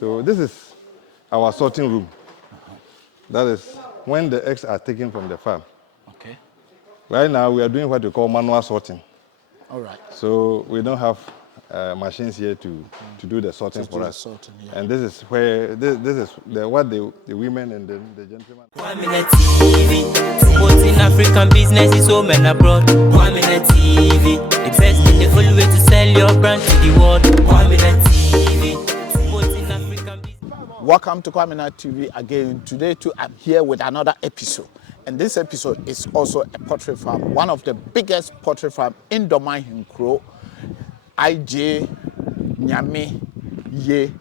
So this is our sorting room. That is when the eggs are taken from the farm. Okay. Right now, we are doing what we call manual sorting. All right. So we don't have machines here to do the sorting for us. And this is where this is what the women and the gentlemen. 1 minute TV, promoting African business is home and abroad. 1 minute TV, the best and the only way to sell your brand to the world. 1 minute TV, promoting African business. Welcome to Kwamina TV again. Today too, I'm here with another episode. And this episode is also a poultry farm, one of the biggest poultry farm in Domain Hinkro, IJ Nyame Ye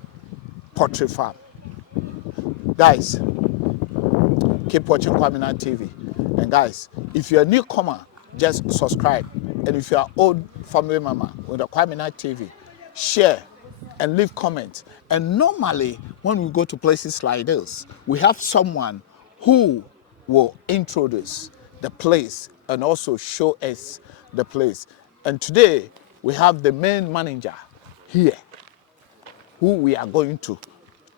Poultry Farm. Guys, keep watching Kwamina TV. And guys, if you're a newcomer, just subscribe. And if you're an old family member with the Kwamina TV, share and leave comments. And normally, when we go to places like this, we have someone who will introduce the place and also show us the place. And today, we have the main manager here, who we are going to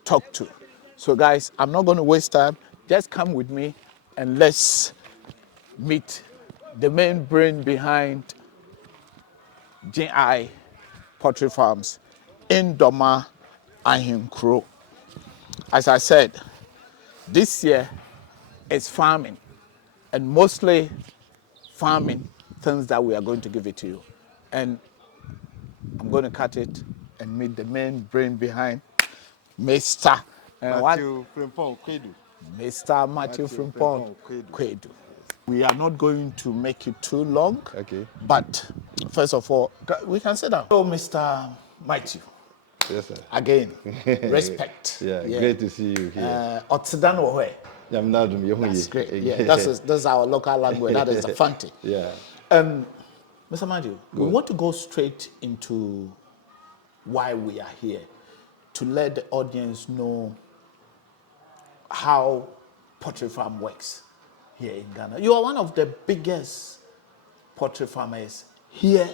talk to. So guys, I'm not going to waste time. Just come with me and let's meet the main brain behind GI Poultry Farms in Doma Ahinkro. As I said, this year is farming, and mostly farming things that we are going to give it to you. And I'm going to cut it and meet the main brain behind Mr. Matthew Frimpong Kwedu. Mr. Matthew Frimpong Kwedu. We are not going to make it too long. Okay. But first of all, we can sit down. So, Mr. Matthew. Yes, sir. Again, respect. Yeah, great to see you here. That's great. Yeah, that's our local language. That is the Fanti. Yeah. Mr. Matthew, we want to go straight into why we are here, to let the audience know how poultry farm works here in Ghana. You are one of the biggest poultry farmers here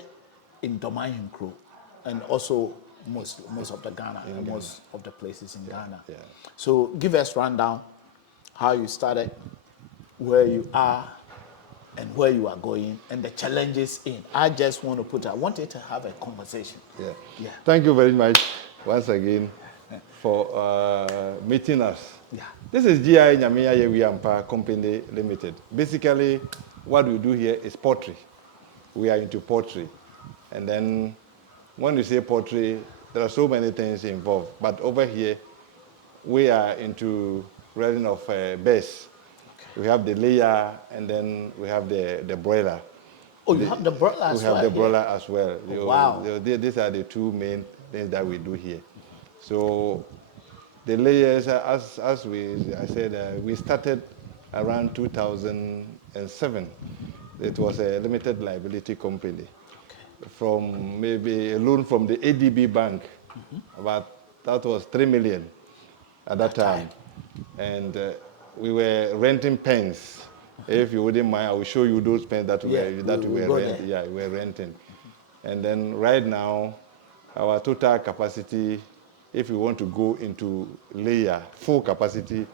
in Domain Hinkro, and also most of the Ghana and most of the places in Ghana. Yeah. So give us rundown how you started, where you are, and where you are going, and the challenges in. I just want to I wanted to have a conversation. Yeah. Thank you very much once again for meeting us. Yeah. This is GI Nyame Ayewi Ampa Company Limited. Basically, what we do here is poultry. We are into poultry. And then when you say poultry, there are so many things involved. But over here, we are into rearing of birds. Okay. We have the layer, and then we have the broiler. Oh, you have the broiler as well? We have the broiler as well. Oh, wow. These are the two main things that we do here. So the layers, I said, we started around 2007. It was a limited liability company. Okay. From maybe a loan from the ADB bank, that was 3 million at that time. And we were renting pens. If you wouldn't mind, I will show you those pens that we were renting. And then right now, our total capacity, if you want to go into layer, full capacity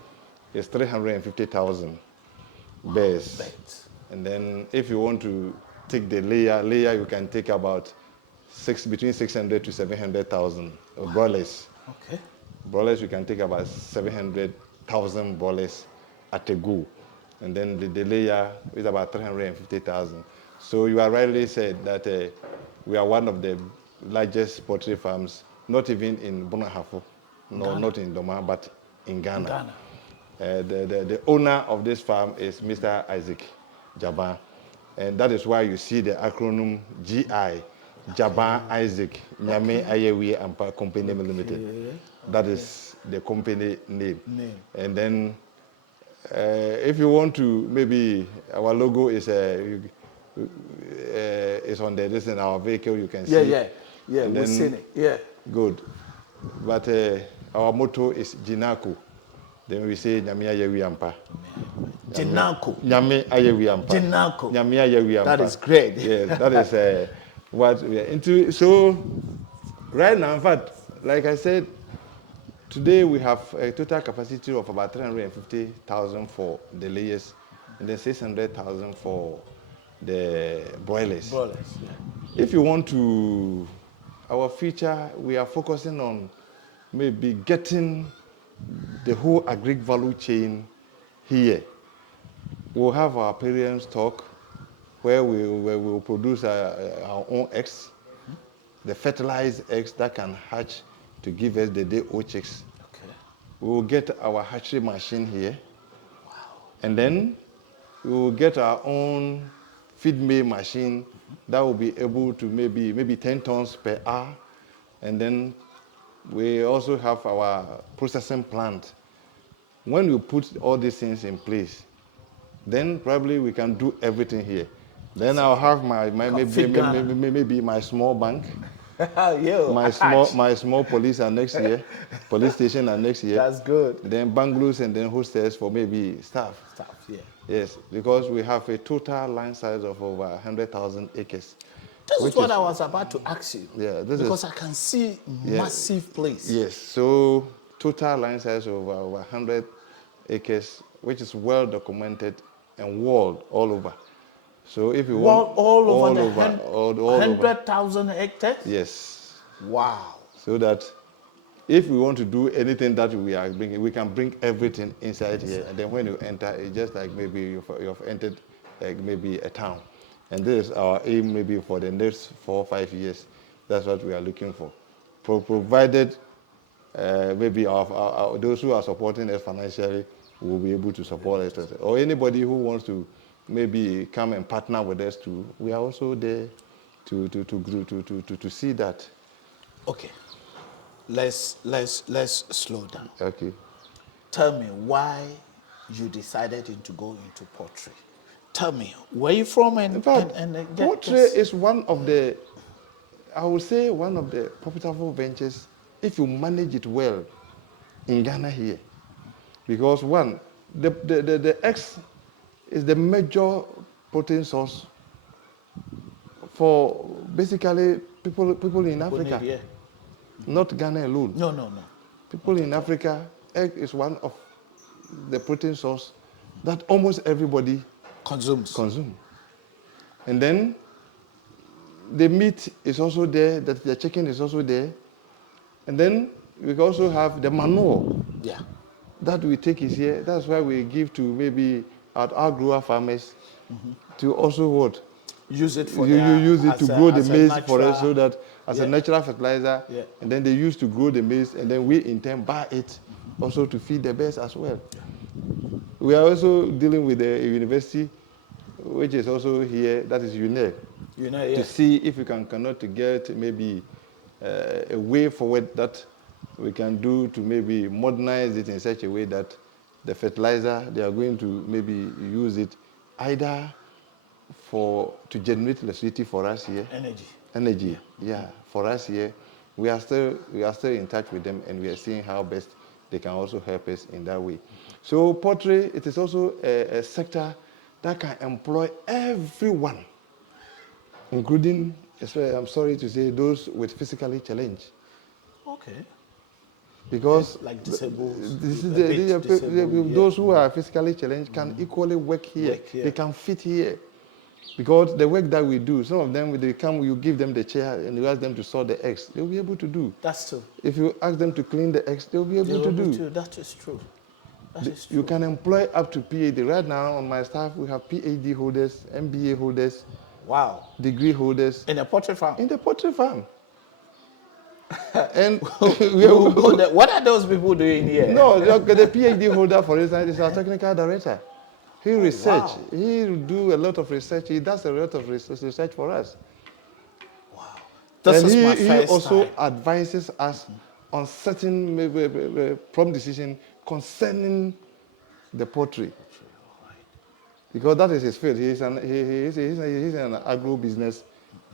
is 350,000 bears. And then if you want to take the layer, you can take about between 600 to 700,000 broilers. Okay. Broilers, you can take about 700,000 broilers at a go. And then the layer is about 350,000. So you are rightly said that we are one of the largest poultry farms, not even in Bonahafo, not in Doma, but in Ghana. The owner of this farm is Mr. Isaac Jaban, and that is why you see the acronym GI, Jaban Isaac Nyame Ayewi Ampa Company Limited. That is the company name. And then if you want to, maybe our logo is on this in our vehicle, you can see. Yeah, we've seen it. Yeah. Good. But our motto is Jinako. Then we say Nyame Ayewi Ampa. Jinako. Nyame Ayewi Ampa. Jinako. Nyame Ayewi Ampa. That is great. Yes, that is what we are into. So right now, in fact, like I said, Today we have a total capacity of about 350,000 for the layers, and then 600,000 for the broilers. Broilers. Yeah. If you want to, our future, we are focusing on maybe getting the whole agri value chain here. We'll have our parent stock where we will produce our own eggs, the fertilized eggs that can hatch to give us the day-old chicks. Okay. We will get our hatchery machine here. Wow. And then we will get our own feed mill machine that will be able to maybe 10 tons per hour. And then we also have our processing plant. When we put all these things in place, then probably we can do everything here. Then I'll have maybe my small bank, my small police are next year, police station are next year. That's good. Then bungalows and then hostels for maybe staff. Staff, yeah. Yes, because we have a total land size of over 100,000 acres. This is what I was about to ask you. Yeah, because I can see massive place. Yes, so total land size of over 100 acres, which is well documented and walled all over. So if you want all over 100,000 hectares? Yes. Wow. So that if we want to do anything that we are bringing, we can bring everything inside here. And then when you enter, it's just like maybe you've entered like maybe a town. And this is our aim maybe for the next 4 or 5 years. That's what we are looking for. Provided maybe those who are supporting us financially will be able to support us. Or anybody who wants to maybe come and partner with us too, we are also there to see that. Okay. Let's slow down. Okay. Tell me why you decided to go into poultry. Tell me, where you from? In fact, poultry is one of the, I would say, one of the profitable ventures if you manage it well in Ghana here. Because one, the eggs is the major protein source for basically people in Africa. Yeah. Not Ghana alone. No. People in Africa, egg is one of the protein source that almost everybody consumes. And then the meat is also there, that the chicken is also there. And then we also have the manure that we take is here. That's why we give to maybe our grower farmers to also what? Use it for use it to grow the maize for us, so that as a natural fertilizer, and then they use to grow the maize, and then we in turn buy it also to feed the birds as well. We are also dealing with the university, which is also here, that is UNED, to see if we cannot get maybe a way forward that we can do to maybe modernize it in such a way that the fertilizer, they are going to maybe use it either to generate electricity for us here. Energy, for us here. We are still in touch with them, and we are seeing how best they can also help us in that way. So poultry, it is also a sector that can employ everyone, including, I'm sorry to say, those with physically challenged. Okay. Because like disabled, those who are physically challenged can equally work here. They can fit here. Because the work that we do, some of them, when they come, you give them the chair and you ask them to sort the eggs, they'll be able to do. That's true. If you ask them to clean the eggs, they'll be able to do. That is true. You can employ up to PhD. Right now on my staff, we have PhD holders, MBA holders, degree holders. In a poultry farm? In the poultry farm. And what are those people doing here? No, the PhD holder, for instance, is our technical director. He research. He do a lot of research. He does a lot of research for us. Wow. And he also advises us on certain prompt decision concerning the poultry. Because that is his field. He's an agro business.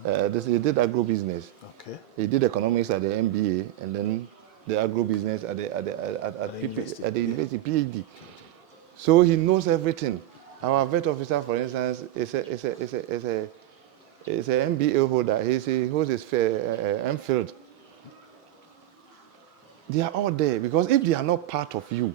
He did agro business. Okay. He did economics at the MBA, and then the agro business at the university, PhD. So he knows everything. Our vet officer, for instance, is an MBA holder. He holds his MPhil. They are all there because if they are not part of you,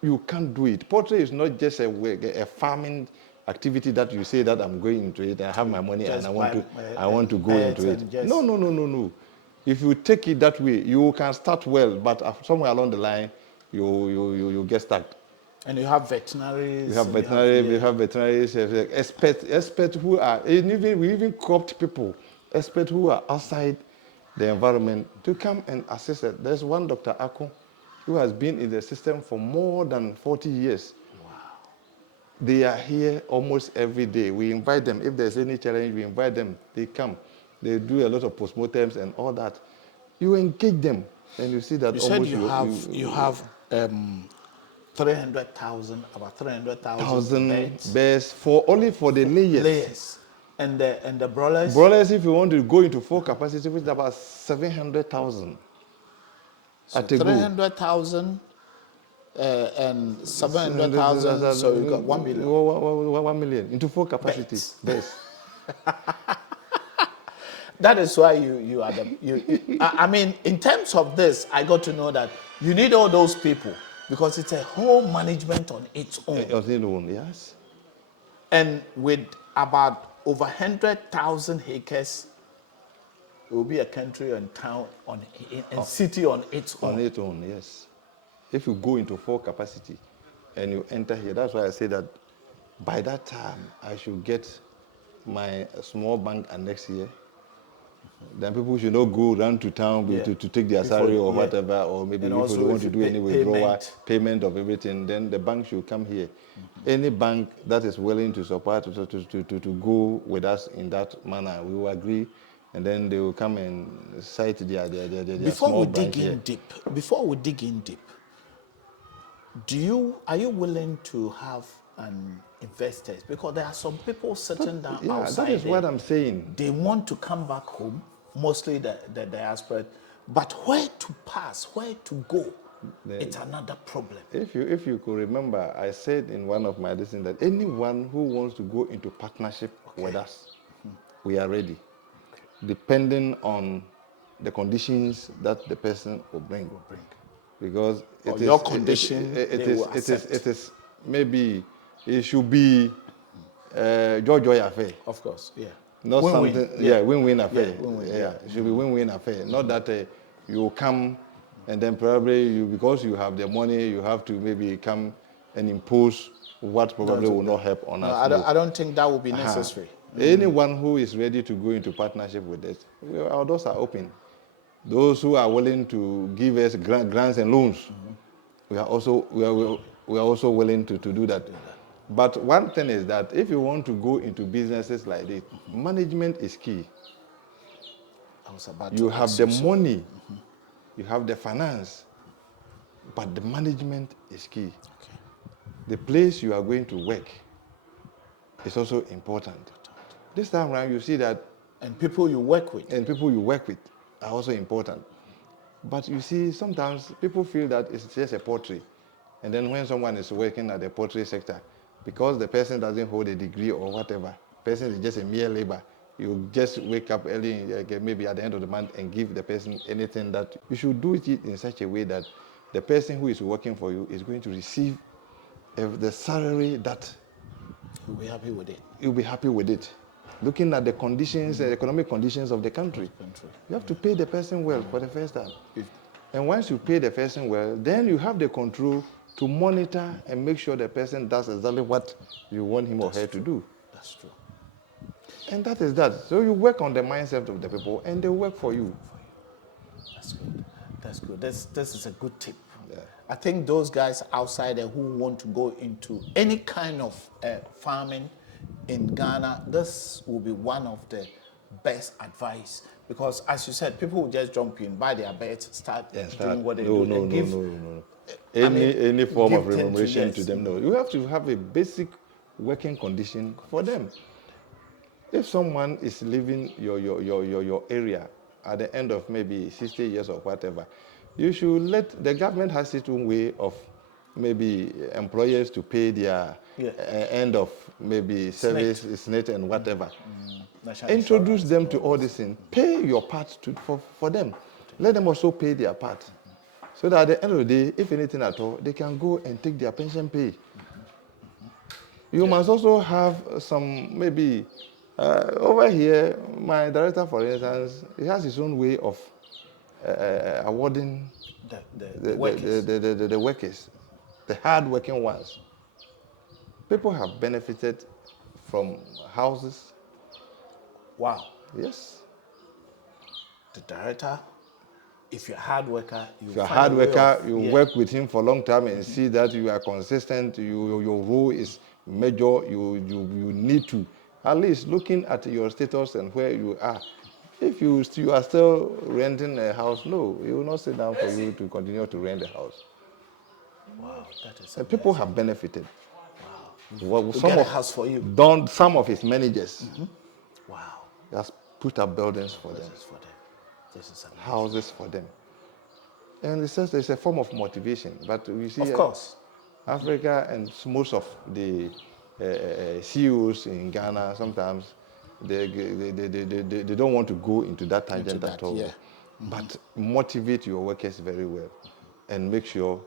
you can't do it. Poultry is not just a farming activity that you say that I'm going into it, I have my money and I want to go into it. No, no, no, no, no. If you take it that way, you can start well, but somewhere along the line, you get stuck. And you have veterinaries. You have veterinaries, experts who are, we even cropped people, experts who are outside the environment to come and assist it. There's one Dr. Ako who has been in the system for more than 40 years. Wow. They are here almost every day. We invite them. If there's any challenge, we invite them. They come. They do a lot of postmortems and all that. You engage them, and you see that you almost said you have 300,000, about 300,000 birds only for the layers. Layers. And the broilers? Broilers, if you want to go into full capacity, which is about 700,000. So 300,000 and 700,000, so you got 1 million. 1 million into full capacity. Birds. That is why you are I mean, in terms of this, I got to know that you need all those people because it's a whole management on its own. On its own, yes. And with about over 100,000 acres, it will be a country and town and city on its own. On its own, yes. If you go into full capacity and you enter here, that's why I say that by that time I should get my small bank annex here. Then people should not go down to town to take their salary or whatever, or maybe if they want to do any withdrawal, payment of everything, then the bank should come here. Any bank that is willing to support, to go with us in that manner, we will agree, and then they will come and cite their small branch here. Before we dig in deep, are you willing to have investors? Because there are some people sitting down outside. That is what I'm saying. They want to come back home, mostly the diaspora, but where to pass, where to go, it's another problem. If you could remember, I said in one of my lessons that anyone who wants to go into partnership with us, we are ready, depending on the conditions that the person will bring. Because it is maybe it should be joy affair. Of course, yeah. Not win-win. something, win-win affair. Win-win, it should be win-win affair. Not that you come and then probably because you have the money, you have to maybe come and impose what probably will not help on us. I don't think that would be necessary. Anyone who is ready to go into partnership with us, our doors are open. Those who are willing to give us grants and loans, we are also willing to do that. But one thing is that if you want to go into businesses like this, management is key. You have the money, you have the finance, but the management is key. Okay. The place you are going to work is also important. This time around, you see that... And people you work with. Are also important. But you see, sometimes people feel that it's just a poultry. And then when someone is working at the poultry sector, because the person doesn't hold a degree or whatever, person is just a mere labor, you just wake up early, maybe at the end of the month, and give the person anything that... You should do it in such a way that the person who is working for you is going to receive the salary that... You'll be happy with it. You'll be happy with it. Looking at the conditions, the economic conditions of the country. You have to pay the person well for the first time. And once you pay the person well, then you have the control to monitor and make sure the person does exactly what you want him or her to do. That's true. And that is that. So you work on the mindset of the people and they work for you. That's good. That's good. This is a good tip. Yeah. I think those guys outside there who want to go into any kind of farming in Ghana, this will be one of the best advice, because as you said, people will just jump in, buy their beds, start doing what they do. No. Any form of remuneration to them, no. You have to have a basic working condition for them. If someone is leaving your area at the end of maybe 60 years or whatever, you should let the government has its own way of maybe employers to pay their end of maybe service, SNET and whatever. Introduce them to all this thing. Pay your part for them. Let them also pay their part. So that at the end of the day, if anything at all, they can go and take their pension pay. You must also have some, maybe, over here, my director, for instance, he has his own way of awarding the workers. the workers, the hard-working ones. People have benefited from houses. Wow. Yes. The director, if you're a hard worker, if you're a hard worker, you work with him for a long time and see that you are consistent, your role is major, you need to, at least looking at your status and where you are. If you are still renting a house, no, it will not sit down for you to continue to rent the house. Wow, that is and people have benefited. Wow. Well, some of his managers Wow. has put up buildings for them. This is houses for them. And it says it's a form of motivation. But you see, of course, Africa and most of the CEOs in Ghana, sometimes they don't want to go into that tangent at all. Yeah. But motivate your workers very well and make sure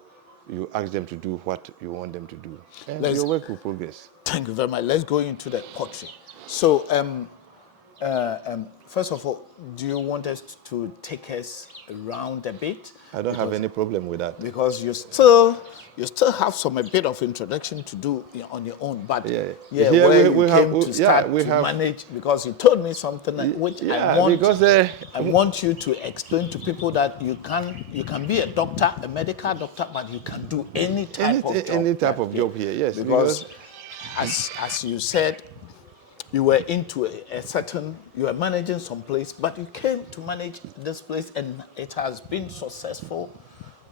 you ask them to do what you want them to do. And your work will progress. Thank you very much. Let's go into the poultry. So, first of all, do you want us to take us around a bit? I don't have any problem with that. Because you still have a bit of introduction to do on your own. But here where we you came to start to manage, because you told me something which I want you to explain to people that you can be a doctor, a medical doctor, but you can do any type of job here. Yes, because as you said, you were into you were managing some place, but you came to manage this place and it has been successful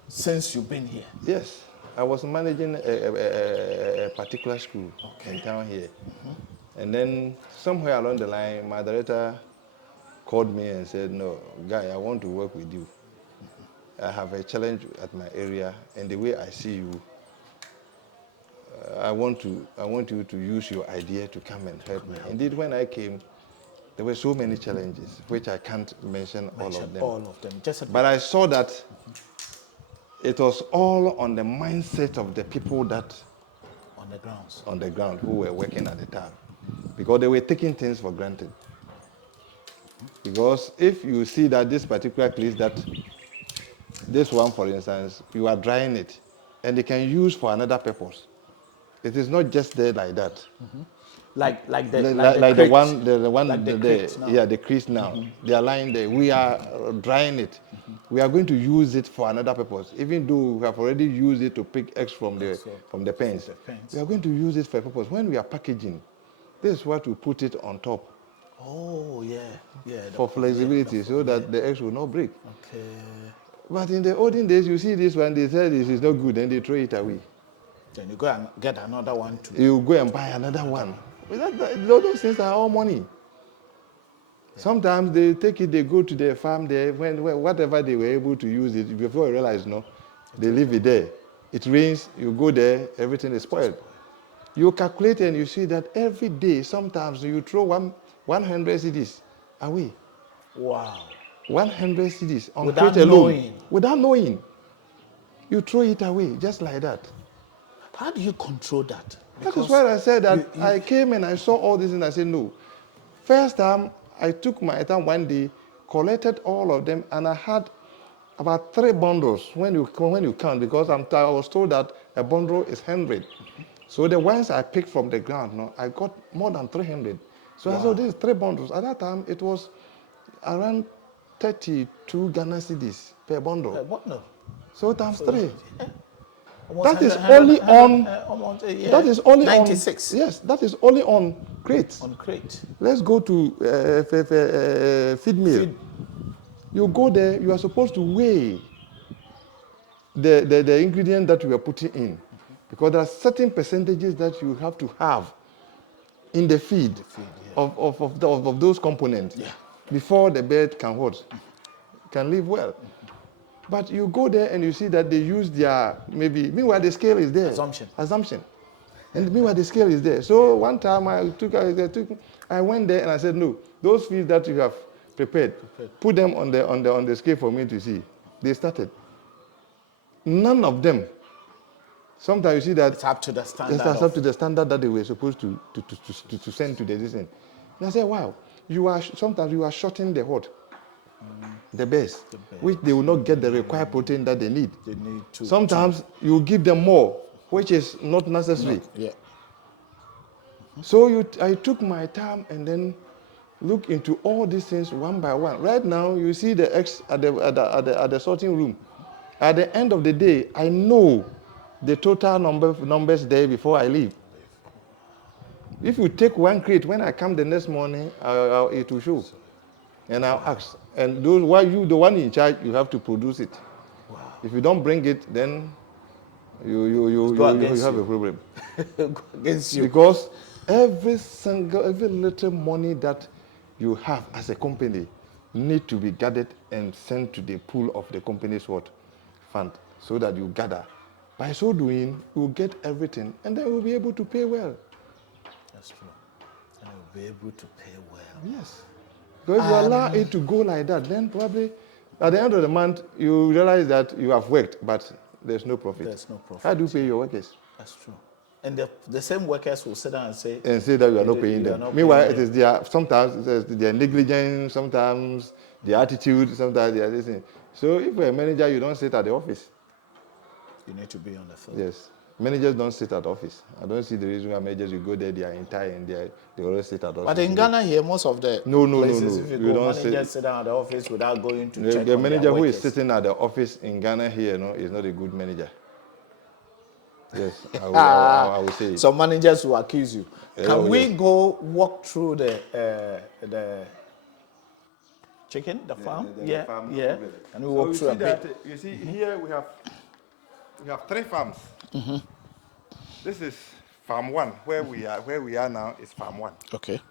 since you've been here. Yes, I was managing a particular school in town here. And then somewhere along the line, my director called me and said, no, Guy, I want to work with you. I have a challenge at my area, and the way I see you, I want you to use your idea to come and help me. Indeed, when I came, there were so many challenges, which I can't mention all of them. But I saw that it was all on the mindset of the people that on the ground who were working at the time, because they were taking things for granted. Because if you see that this particular place, that this one, for instance, you are drying it, and they can use for another purpose. It is not just there like that. Like the crease now. They are lying there. We are drying it. We are going to use it for another purpose, even though we have already used it to pick eggs from the pens. We are going to use it for a purpose. When we are packaging, this is what we put it on top. Oh yeah. For flexibility, so that the eggs will not break. Okay. But in the olden days, you see this one, they say this is not good, and they throw it away. Then you go and get another one too. You go and buy another one. Those things are all money. Yeah. Sometimes they take it, they go to their farm there, when whatever they were able to use it, before you realize, no, they leave it there. It rains, you go there, everything is spoiled. You calculate and you see that every day, sometimes you throw 100 cedis away. Wow. 100 cedis on without crate alone. Knowing. Without knowing. You throw it away, just like that. How do you control that? Because that is why I said that I came and I saw all this and I said, no. First time, I took my time one day, collected all of them, and I had about 3 bundles when you count, because I was told that a bundle is 100. So the ones I picked from the ground, no, I got more than 300. So I said, this is 3 bundles. At that time, it was around 32 Ghana cedis per bundle. Per bundle. So times 3. That is only on. That is only 96. Yes, that is only on crates. On crate. Let's go to feed mill. You go there. You are supposed to weigh the ingredient that you are putting in, because there are certain percentages that you have to have in the feed, of those components before the bird can live well. But you go there and you see that they use their, meanwhile the scale is there. Assumption. And meanwhile the scale is there. So one time I went there and I said, no, those feeds that you have prepared, put them on the scale for me to see. They started. None of them. Sometimes you see that It's up to the standard. it's up to the standard that they were supposed to send to the citizen. And I said, wow, sometimes you are shorting the what? The base, which they will not get the required protein that they need. They need to. Sometimes you give them more, which is not necessary. Yeah. So I took my time and then look into all these things one by one. Right now, you see the eggs at the sorting room. At the end of the day, I know the total numbers there before I leave. If you take one crate, when I come the next morning, it will show. And I'll ask. And the one in charge, you have to produce it. Wow. If you don't bring it, then you have a problem. Against you. Because every little money that you have as a company need to be gathered and sent to the pool of the company's fund, so that you gather. By so doing, you'll get everything, and then you'll be able to pay well. That's true. And you'll be able to pay well. Yes. So if you allow it to go like that, then probably at the end of the month, you realize that you have worked, but there's no profit. There's no profit. How do you pay your workers? That's true. And the same workers will sit down and say that you are not paying them. Meanwhile, it is sometimes their negligence, sometimes their attitude, sometimes their this thing. So if you're a manager, you don't sit at the office. You need to be on the field. Yes. Managers don't sit at office. I don't see the reason why managers, you go there, they are in tie and they always sit at office. But in Ghana here, most of the places, if you go, managers sit down at the office without going to check the on manager their who workers. is sitting at the office in Ghana here is not a good manager. Yes, I will say it. Some managers will accuse you. Can we yes. go walk through the chicken, the farm? The farm, yeah. And we walk through a bit. You see, here we have 3 farms. Mm-hmm. This is farm 1, where we are now is farm 1. Okay.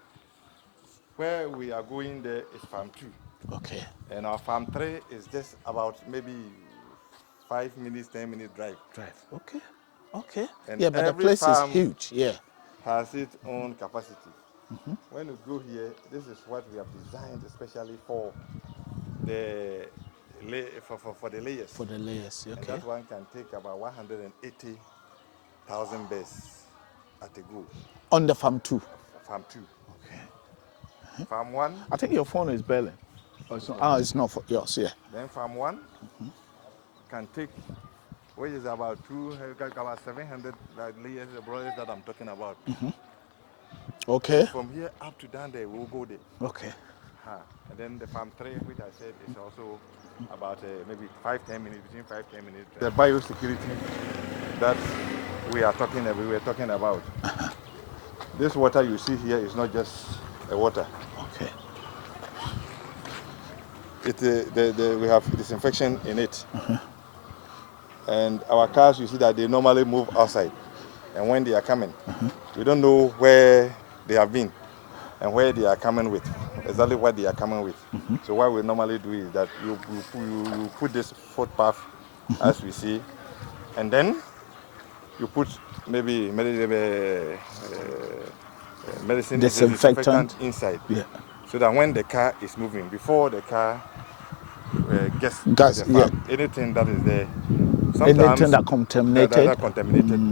Where we are going there is farm 2. Okay. And our farm 3 is just about maybe 5 minutes, 10 minute drive. Okay. Okay. And yeah, but the place is huge. Yeah. Has its own capacity. Mm-hmm. When you go here, this is what we have designed especially for the layers. For the layers, okay. And that one can take about 180,000 birds at a go. On the farm 2? Farm 2. Okay. Farm 1. I think your phone is belling. It's not for yours, yeah. Then farm 1 can take, which is about 700 layers, the brothers that I'm talking about. Mm-hmm. Okay. From here up to down there, we'll go there. Okay. And then the farm 3, which I said is also about maybe 5-10 minutes, between 5-10 minutes. The biosecurity that we were talking about. This water you see here is not just a water. Okay. We have disinfection in it. And our cars, you see that they normally move outside. And when they are coming, we don't know where they have been and where they are coming with, exactly what they are coming with. So what we normally do is that you put this footpath as we see, and then you put maybe medicine disinfectant inside. Yeah. So that when the car is moving, before the car gets to the farm, anything that is there, anything that contaminated,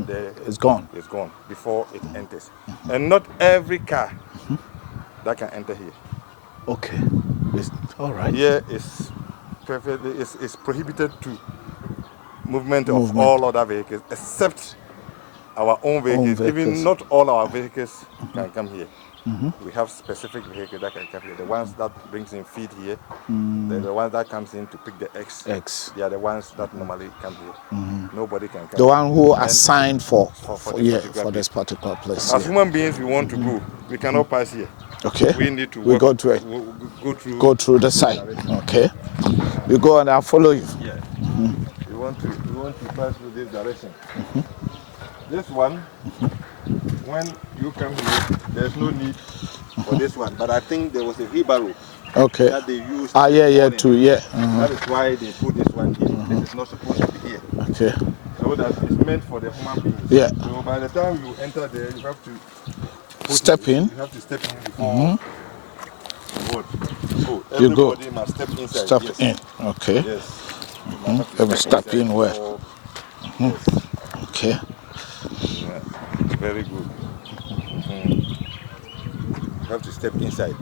there is gone. It's gone before it enters. And not every car that can enter here. Okay. All right. Here is prohibited to movement of all other vehicles except our own vehicles. Even not all our vehicles can come here. We have specific vehicles that can come here. The ones that brings in feed here, the ones that comes in to pick the eggs. They are the ones that normally come here. Nobody can come. The one who are assigned for this particular place. As human beings, we want to go. We cannot pass here. Okay. We need to go through the side. Okay. You go and I'll follow you. Yeah. We want to pass through this direction. This one, when you come here, there's no need for this one. But I think there was a wheelbarrow that they used. That is why they put this one here. This is not supposed to be here. Okay. So that it's meant for the human beings. Yeah. So by the time you enter there, you have to step in. You have to step in before. Everybody must step inside. Step in. Okay. Yes. Let me step in where? Okay. Yeah, very good. You have to step inside.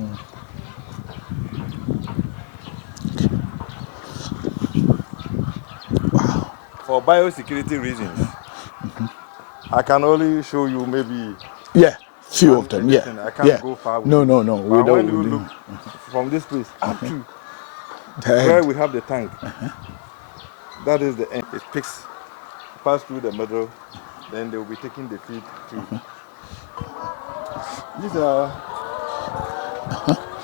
Wow. For biosecurity reasons, I can only show you maybe Yeah, few one of them. Yeah, edition. I can't yeah. go far with No, it. no, no. We But when don't. you We look don't. from this place up to The where end. we have the tank, that is the end. It picks, pass through the middle, then they will be taking the feed to. These are.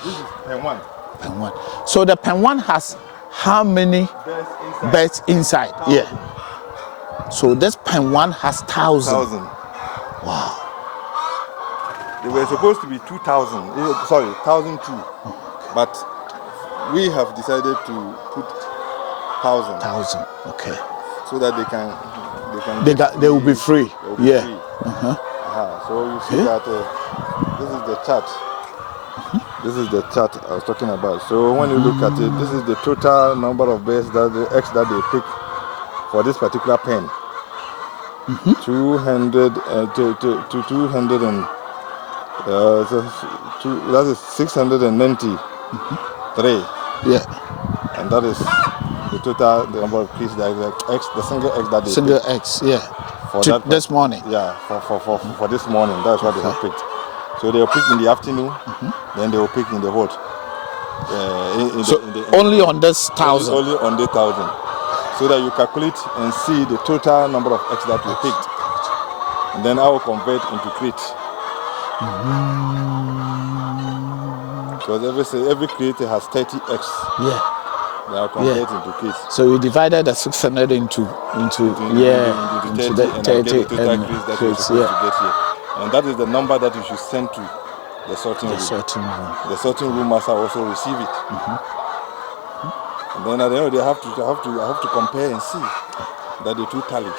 This is pen one. Pen one. So the pen one has how many beds inside? Yeah. So this pen one has 1,000. 1,000. Wow. They were supposed to be 2,000. Sorry, 1,002. But we have decided to put 1,000. 1,000. Okay. So that they will be free. They will be Yeah. free. So you see that this is the chart. This is the chart I was talking about. So when you look at it, this is the total number of birds that the eggs that they pick for this particular pen. 200 to 200 and that is 693. Yeah. And that is the total number of eggs the single eggs that they Single pick. eggs. Yeah. For that this morning. Yeah, for this morning. That's what they have picked. So they will pick in the afternoon, then they will pick in the what? Only on this 1,000. Only on the 1,000. So that you calculate and see the total number of eggs that we picked. And then I will convert into crate. Because every crate has 30 eggs. Yeah. They are converted into crates. So we divided the 600 into 30 the and I get the total crates that you're supposed to get here. And that is the number that you should send to the sorting room. The sorting room must also receive it. And then at the end of the day, I have to compare and see that the two tally.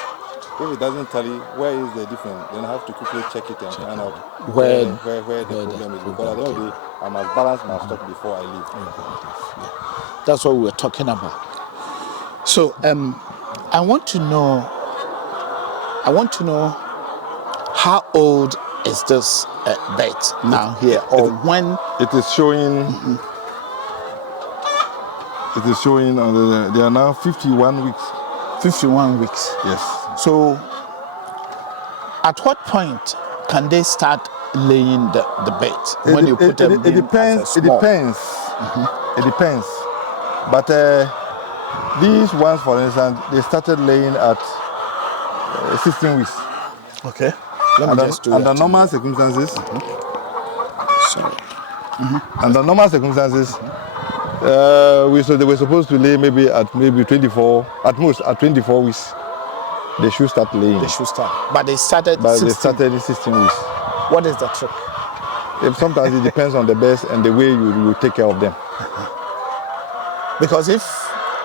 If it doesn't tally, where is the difference? Then I have to quickly check it and find out where the problem is. Because at the end of the day, I must balance my stock before I leave. That's what we were talking about. So I want to know how old is this bed now here, or when it is showing. It is showing they are now 51 weeks. 51 weeks. Yes. So at what point can they start laying the bed? When you put them in depends. It depends. It depends. But these ones, for instance, they started laying at 16 weeks. Okay. Let me just do that. Under normal circumstances. Sorry. Under normal circumstances, they were supposed to lay maybe 24, at most at 24 weeks. They should start laying. They should start. But they started 16. They started in 16 weeks. What is the trick? Sometimes it depends on the birds and the way you take care of them. Because if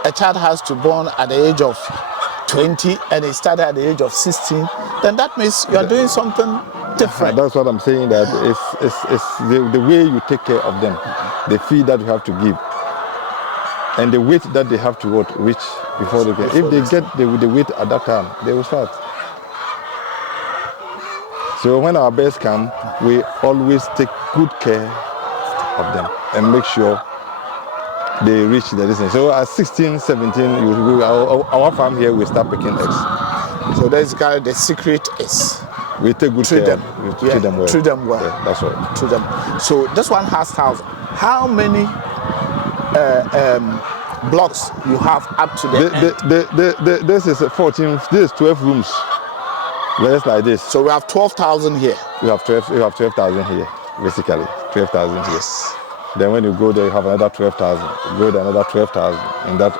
a child has to born at the age of 20 and it started at the age of 16, then that means you are doing something different. That's what I'm saying, that it's the way you take care of them, the feed that you have to give, and the weight that they have to reach before they get. If they get the weight at that time, they will start. So when our birds come, we always take good care of them and make sure they reach the distance. So at 16, 17, our farm here will start picking eggs. So basically the secret is we take good care. We treat them well. Treat them well. Yeah, that's right. Treat them. So this one has 1,000. How many blocks you have up to the end? This is 14. This is 12 rooms. Just like this. So we have 12,000 here. We have 12,000 here, basically 12,000 here. Yes. Then when you go there, you have another 12,000. You go there, another 12,000 in that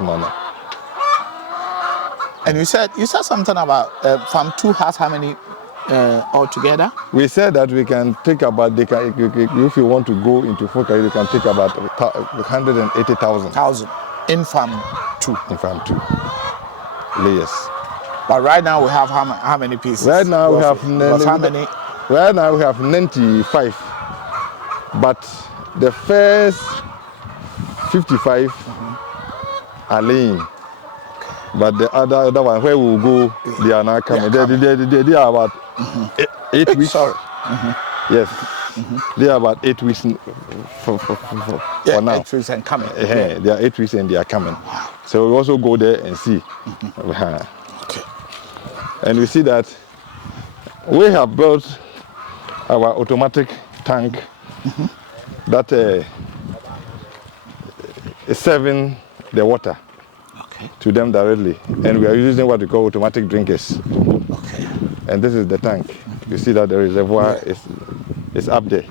manner. And you said something about farm 2 has how many altogether? We said that we can take about, if you want to go into full carry, you can take about 180,000. 1,000 in farm 2. In farm 2 layers. But right now we have how many pieces? Right now we have how many? Right now we have 95. But the first 55 are laying. But the other one, where we will go, they are now coming. They are about 8 weeks. Sorry. Yes. They are about 8 weeks for now. 8 weeks and coming. They are 8 weeks and they are coming. So we also go there and see. Okay. And we see that we have built our automatic tank that is serving the water to them directly. And we are using what we call automatic drinkers. Okay. And this is the tank. You see that the reservoir is up there.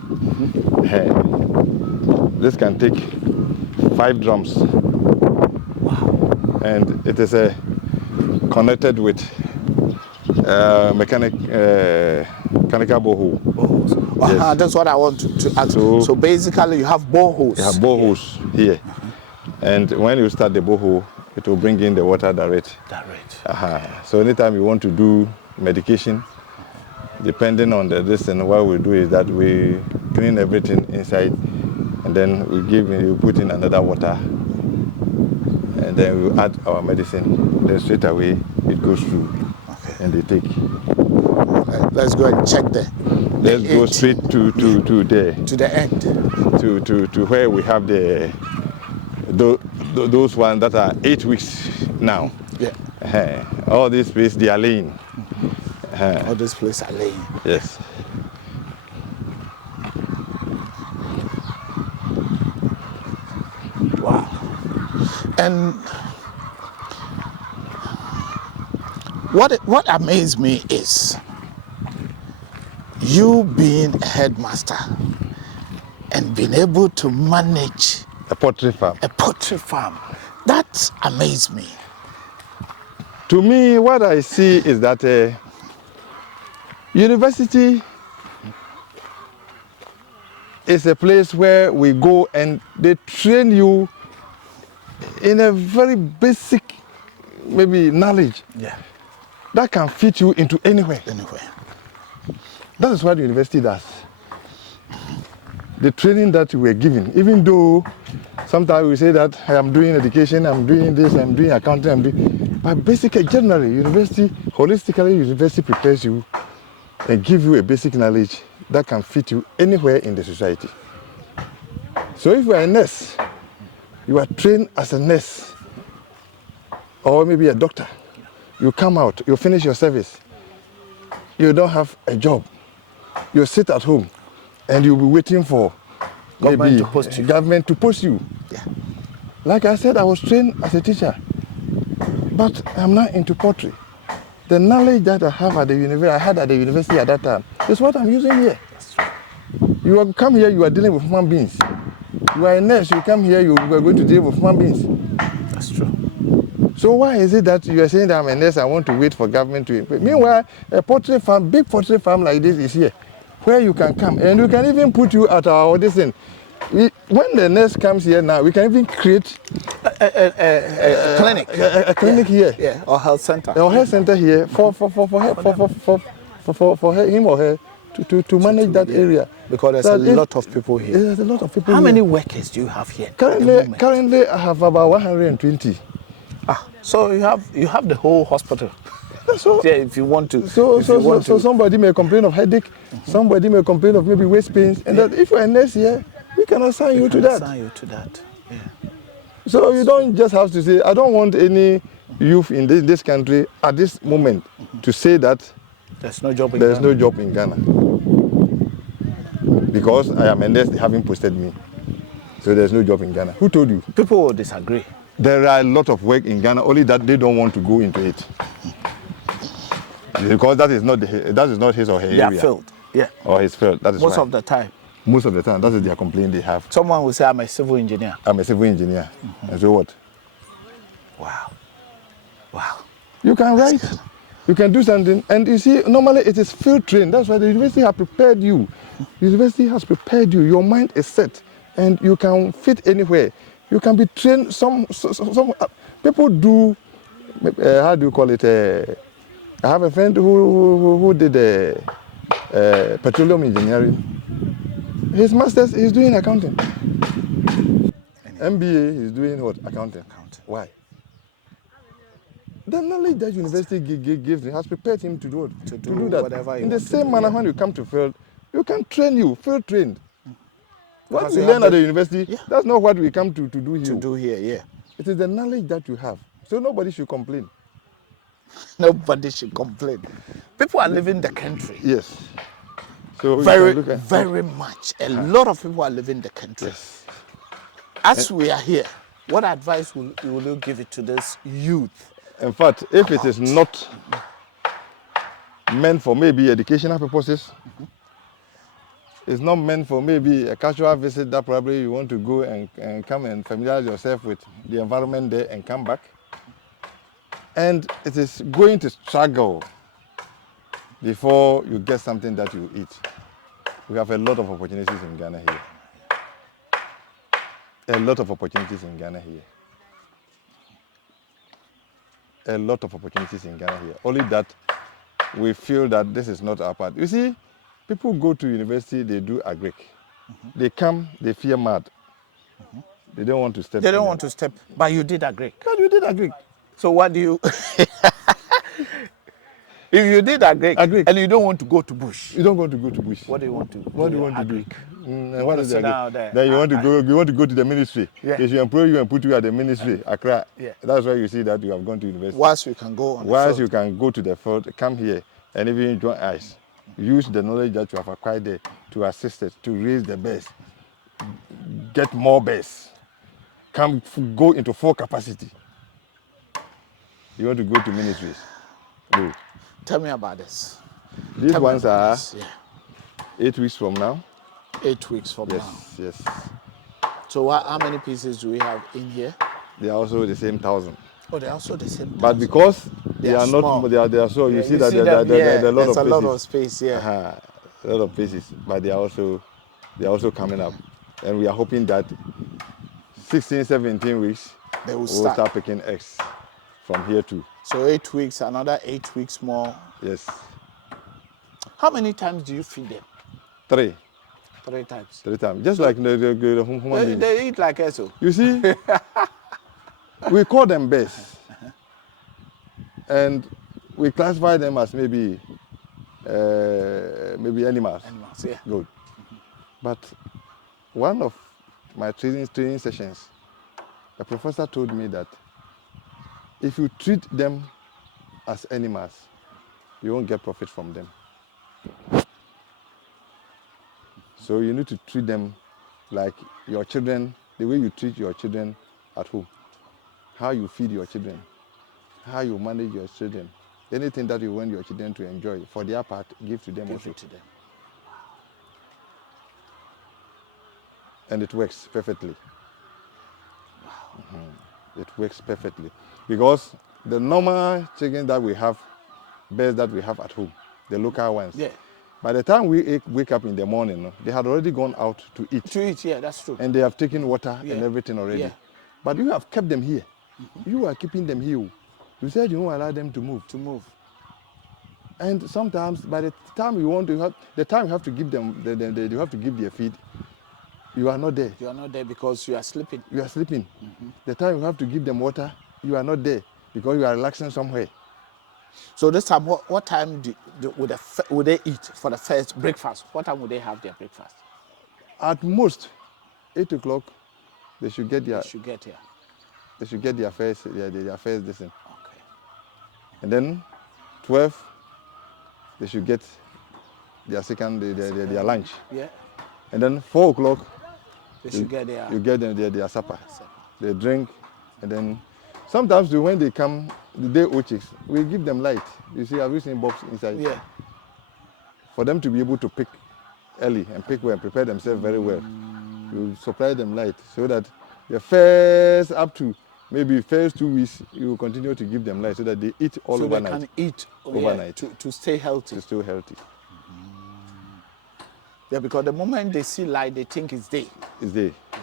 This can take 5 drums. Wow. And it is connected with mechanical borehole. Yes. That's what I want to ask. So basically you have boreholes. You have boreholes here. And when you start the borehole, it will bring in the water direct. So anytime you want to do medication, depending on the distance, what we do is that we clean everything inside, and then we put in another water, and then we add our medicine. Then straight away it goes through, and they take. Let's go and check there. Let's go straight to there. To the end. To where we have those ones that are 8 weeks now. Yeah. All this place they are laying. All this place are laying. Yes. Wow. And what amazed me is you being a headmaster and being able to manage a poultry farm. That amazed me. To me, what I see is that university is a place where we go and they train you in a very basic, maybe knowledge that can fit you into anywhere. That is what the university does. The training that we were given, even though sometimes we say that I am doing education, I'm doing this, I'm doing accounting, but basically, generally, holistically, university prepares you and give you a basic knowledge that can fit you anywhere in the society. So if you are a nurse, you are trained as a nurse, or maybe a doctor, you come out, you finish your service, you don't have a job, you sit at home, and you'll be waiting for government to post you. Yeah. Like I said, I was trained as a teacher, but I'm not into poultry. The knowledge that I had at the university at that time is what I'm using here. You have come here, you are dealing with human beings. You are a nurse, you come here, you are going to deal with human beings. That's true. So why is it that you are saying that I'm a nurse, I want to wait for government to... Meanwhile, a poultry farm, big poultry farm like this is here, where you can come, and we can even put you at our audition. When the nurse comes here now, we can even create a clinic. A clinic here. Yeah, or health center. Or health center here for him or her to manage that area. Because there's a lot of people here. There's a lot of people How here. many workers do you have here? Currently, I have about 120. So you have the whole hospital. So, yeah, if you want to. So somebody may complain of headache, somebody may complain of maybe waist pains, and that if you're a nurse here, we can assign you to that. Yeah. So you don't just have to say, I don't want any youth in this country at this moment to say that there's no job in Ghana. Because I am a nurse, they haven't posted me. So there's no job in Ghana. Who told you? People will disagree. There are a lot of work in Ghana, only that they don't want to go into it. Because that is not his or her area. They are filled. Yeah. Or his field. That is Most of the time. Most of the time, that is their complaint they have. Someone will say, I'm a civil engineer. I'm a civil engineer. And so what? Wow. You can write. You can do something. And you see, normally it is field trained. That's why the university has prepared you. The university has prepared you. Your mind is set. And you can fit anywhere. You can be trained. Some people do, how do you call it? I have a friend who did petroleum engineering. His master's, he's doing accounting. MBA, he's doing what? Accounting. Why? The knowledge that university gives him has prepared him to do that. Whatever In the same manner, when you come to field, you can train you, field trained. What we learn at the university, that's not what we come to do here. Yeah. It is the knowledge that you have. So nobody should complain. Nobody should complain. People are leaving the country. Yes. So very much. A lot of people are leaving the country. Yes. As we are here, what advice will you give it to this youth? In fact, if it is not meant for maybe educational purposes, it's not meant for maybe a casual visit that probably you want to go and come and familiarize yourself with the environment there and come back. And it is going to struggle before you get something that you eat. We have a lot of opportunities in Ghana here. A lot of opportunities in Ghana here. A lot of opportunities in Ghana here. Only that we feel that this is not our part. You see, people go to university, they do agric. They come, they fear mud. They don't want to step. They don't want to step, but you did agric. But you did agric. So what do you... If you did agric and you don't want to go to bush. You don't want to go to bush. What do you want to do? What do you want to do? What is the agric? Then you want to go to the ministry. Yeah. They should employ you and put you at the ministry, Accra. Yeah. That's why you see that you have gone to university. Once you can go on the Once field. you can go to the field, come here and even join us. Use the knowledge that you have acquired there to assist us, to raise the birds, get more birds, go into full capacity. You want to go to ministries? Go. Tell me about this. These ones are 8 weeks from now. 8 weeks from now. Yes. So how many pieces do we have in here? They are also the same 1,000. Oh, they're also the same. But because they are small. not, they are so. You see that there are a lot of there's a places. lot of space. Yeah. A lot of places, but they are also coming up, and we are hoping that 16, 17 weeks They will we'll start picking eggs from here too. So 8 weeks, another 8 weeks more. Yes. How many times do you feed them? 3. 3 times. 3 times. Just like the human beings. They eat like us. You see, we call them birds, and we classify them as maybe animals. Animals, yeah. Good. But one of my training sessions, a professor told me that if you treat them as animals, you won't get profit from them. So you need to treat them like your children, the way you treat your children at home. How you feed your children, how you manage your children. Anything that you want your children to enjoy, for their part, give to them also. And it works perfectly. Wow. It works perfectly. Because the normal chicken that we have, birds that we have at home, the local ones, by the time we wake up in the morning, they had already gone out to eat. To eat, yeah, that's true. And they have taken water and everything already. Yeah. But you have kept them here. You are keeping them here. You said you won't allow them to move. And sometimes, by the time you have to give them, you have to give their feed, you are not there. You are not there because you are sleeping. You are sleeping. The time you have to give them water, you are not there because you are relaxing somewhere. So this time, what time would they eat for the first breakfast? What time would they have their breakfast? At most, 8 o'clock, they should get their. They should get here. They should get their first listen. Okay. And then 12, they should get their their lunch. Yeah. And then 4 o'clock, they should get their. You get them their supper. They drink, and then sometimes when they come, the day old chicks, we give them light. You see, have you seen box inside? Yeah. For them to be able to pick early and pick well and prepare themselves very well, you supply them light so that the first up to maybe first 2 weeks, you will continue to give them light so that they eat all overnight. So they can eat overnight to stay healthy. To stay healthy. Yeah, because the moment they see light, they think it's day. It's day. Yeah,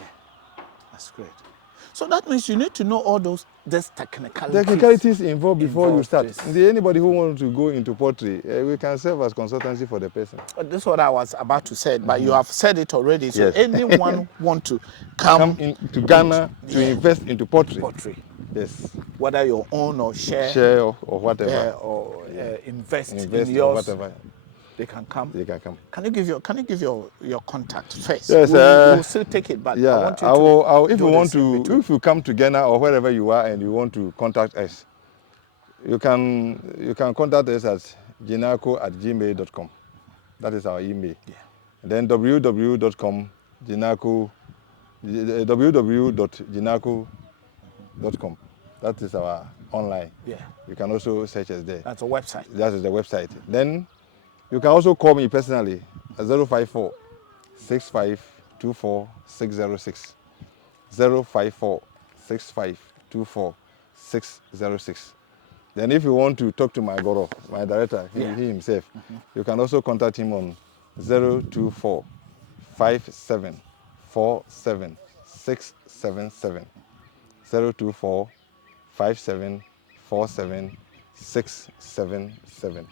that's great. So that means you need to know all those technicalities. Technicalities involved before you start. Anybody who wants to go into poultry, we can serve as consultancy for the person. This is what I was about to say, but you have said it already. So anyone want to come into Ghana to invest into poultry. Yes. whether your own or Share or whatever. or invest in Invest or yours. whatever. They can come. They can come. Can you give your contact first? Yes, we'll still take it, but I yeah, want you I will, to if do you want this in to, between. if you come to Ghana or wherever you are and you want to contact us, you can contact us at jinaco@gmail.com. That is our email. Yeah. And then www.jinaco.com. That is our online. Yeah. You can also search us there. That's a website. That is the website. Then you can also call me personally at 054 6524 606. 054 6524 606. Then if you want to talk to my Goro, my director, he himself, you can also contact him on 024 5747 677. 024 5747 677.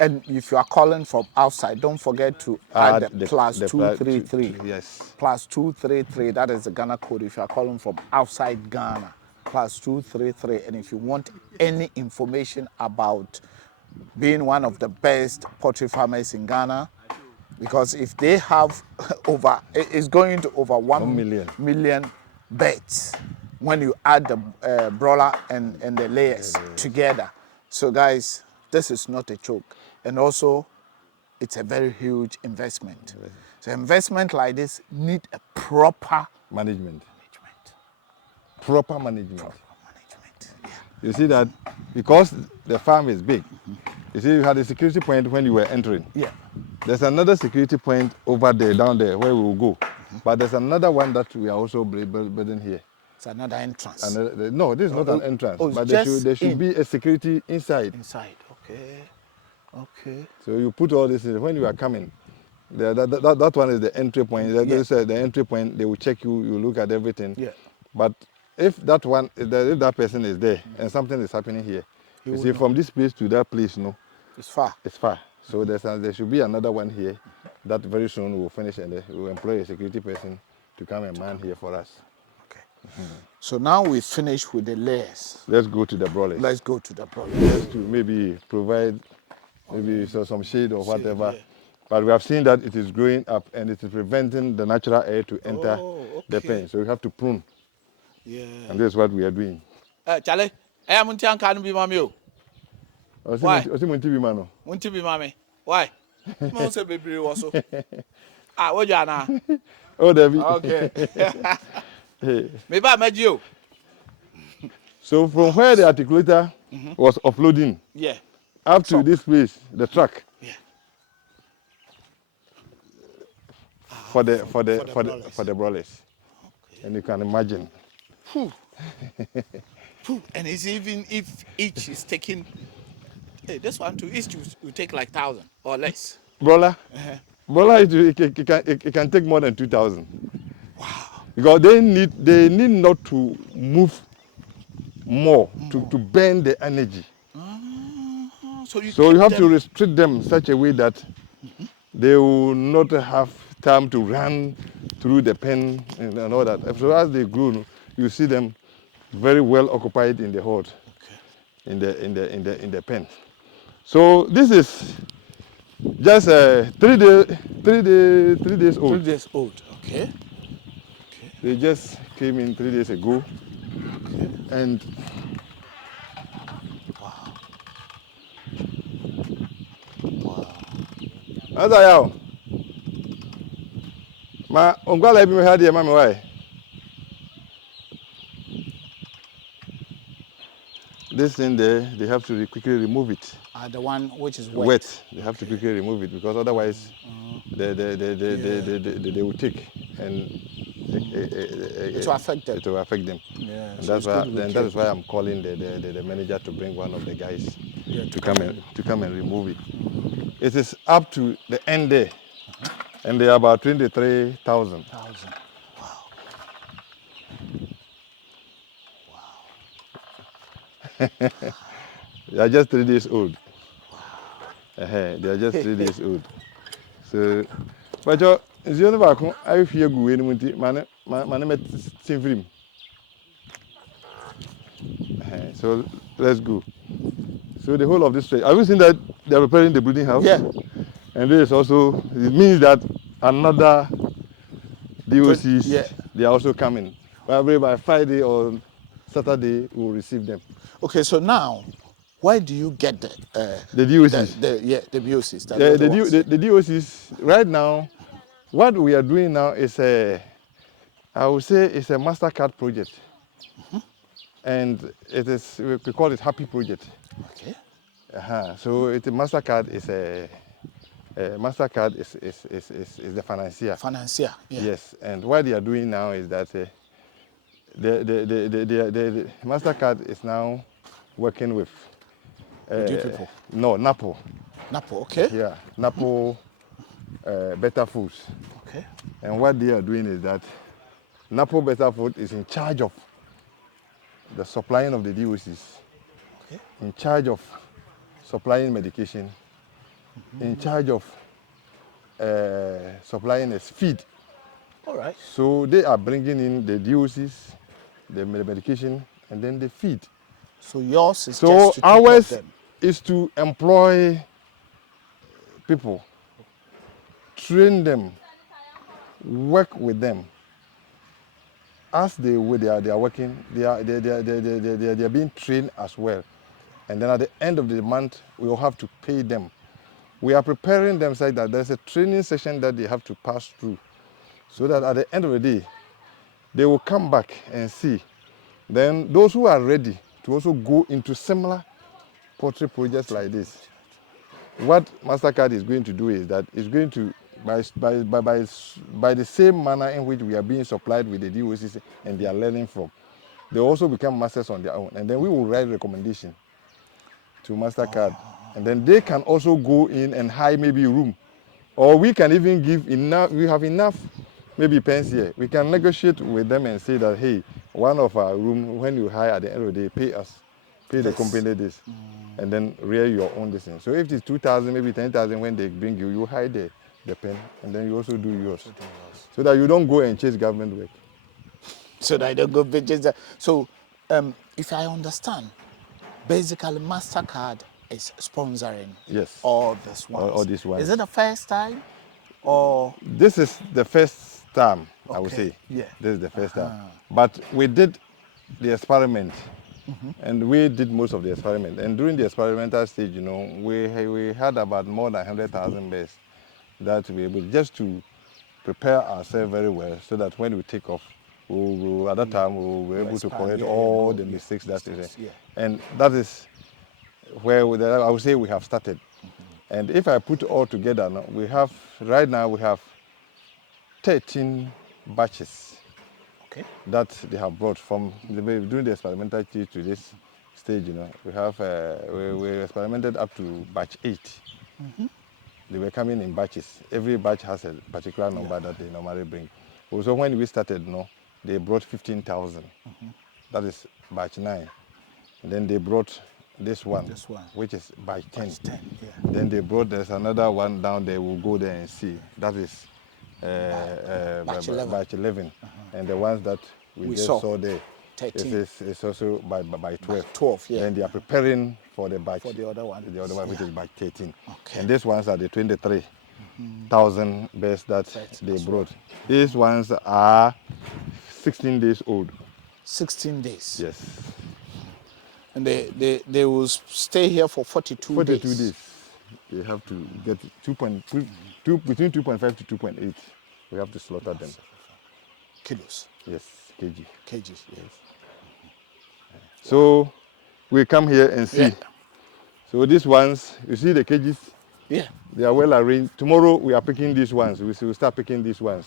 And if you are calling from outside, don't forget to add the plus the 233. Yes. Plus 233, that is the Ghana code if you are calling from outside Ghana. Plus 233. And if you want any information about being one of the best poultry farmers in Ghana, because if they have it's going to over 1 million birds when you add the broiler and the layers together. So guys, this is not a joke. And also, it's a very huge investment. So investment like this need a proper Management. management. Proper management. Proper management. Yeah. You see that because the farm is big, you see you had a security point when you were entering. Yeah. There's another security point over there, down there, where we will go. But there's another one that we are also building here. It's another entrance. No, this is not an entrance. But there should be a security inside. Inside, okay. Okay. So you put all this in. When you are coming, that one is the entry point. The entry point, they will check you, you look at everything. Yeah. But if that one, if that person is there and something is happening here, you see, from this place to that place, no, it's far. It's far. So there should be another one here that very soon we'll finish and we'll employ a security person to come and man here for us. Okay. So now we finish with the layers. Let's go to the broilers. Let's go to the broilers. Just to maybe provide some shade or whatever. Yeah. But we have seen that it is growing up and it is preventing the natural air to enter the pen. So we have to prune. Yeah. And this is what we are doing. Charlie, I am Muntian can be mammy. Why? Munti be mammy. Why? Most of baby also. Ah, what you now? Oh, David. Okay. Maybe I met you. So from where the articulator was offloading, up to this place, the truck, for the broilers, and you can imagine. And it's even if each is taking, this one too, each will take like 1,000 or less. Broiler, it can take more than 2,000. Wow! Because they need not to move more. To burn the energy. So you have to restrict them such a way that they will not have time to run through the pen and all that. So as they grow, you see them very well occupied in the hold, in the pen. So this is just 3 days old. 3 days old. Okay. They just came in 3 days ago, and As I am. Ma, I'm glad I be had here, Mammy. Why? This thing there, they have to quickly remove it. The one which is wet. Wet. They have to quickly remove it because otherwise, they will take and it will affect them. It will affect them. Yeah. And that's why. Then that is why I'm calling the manager to bring one of the guys to come and remove it. It is up to the end there, and they are about 23,000. Wow. They are just 3 days old. Wow. They are just 3 days old. So, but you know back I feel good when man met film. So let's go. So the whole of this stretch. Have you seen that they are preparing the breeding house? Yeah. And this also, it means that another DOCs, Yeah. they are also coming. Probably by Friday or Saturday, we will receive them. Okay, so now, where do you get The DOCs. the BOCs? The DOCs, right now, what we are doing now is I would say it's a MasterCard project. And it is, we call it Happy Project. Okay. So a MasterCard is MasterCard is the financier. Financier, yeah. Yes, and what they are doing now is that the MasterCard is now working with With you people? No, Napo. Napo, okay. Yeah, Napo Better Foods. Okay. And what they are doing is that Napo Better Food is in charge of the supplying of the DOCs, Okay. in charge of supplying medication, in charge of supplying us feed. All right. So they are bringing in the DOCs, the medication, and then the feed. So yours is So just to take ours care of them. is to employ people, train them, work with them. As they are working, they are being trained as well. And then at the end of the month, we will have to pay them. We are preparing them so that there's a training session that they have to pass through, so that at the end of the day, they will come back and see. Then those who are ready to also go into similar poultry projects like this, what MasterCard is going to do is that it's going to, by the same manner in which we are being supplied with the DOCs and they are learning from, they also become masters on their own. And then we will write recommendation to MasterCard. And then they can also go in and hire maybe a room. Or we can even give enough, we have enough maybe pens here. We can negotiate with them and say that, hey, one of our room, when you hire at the end of the day, pay us, pay the company this, and then rear your own this thing. So if it's 2,000, maybe 10,000 when they bring you, you hire the pen, and then you also do yours. So that you don't go and chase government work. So that I don't go chase that. So if I understand, basically MasterCard is sponsoring all this ones. All these ones. Is it the first time? Or this is the first time, I would say. Yeah. This is the first time. But we did the experiment, and we did most of the experiment. And during the experimental stage, you know, we had about more than 100,000 birds that we were able just to prepare ourselves very well, so that when we take off, at that time we will be able to correct all the mistakes that is there. And that is where I would say we have started. And if I put all together, right now we have 13 batches that they have brought from during the experimental stage to this stage. You know, we have we experimented up to batch 8. They were coming in batches. Every batch has a particular number that they normally bring. So when we started, they brought 15,000. That is batch 9. And then they brought this one, which is batch 10. Then they brought, there's another one down there, we'll go there and see. That is batch 11. And the ones that we just saw there, it's also by 12. 12, yeah. Then they are preparing for the batch. For the other one. The other one, which is batch 13. Okay. And these ones are the 23,000 birds that they brought. These ones are 16 days old. 16 days? Yes. And they will stay here for 42 days? 42 days. They have to get between 2.5 to 2.8. We have to slaughter them. Kilos? Yes, kg. Kgs, yes. So we come here and see. Yeah. So these ones, you see the kgs? Yeah. They are well arranged. Tomorrow we are picking these ones. We will start picking these ones.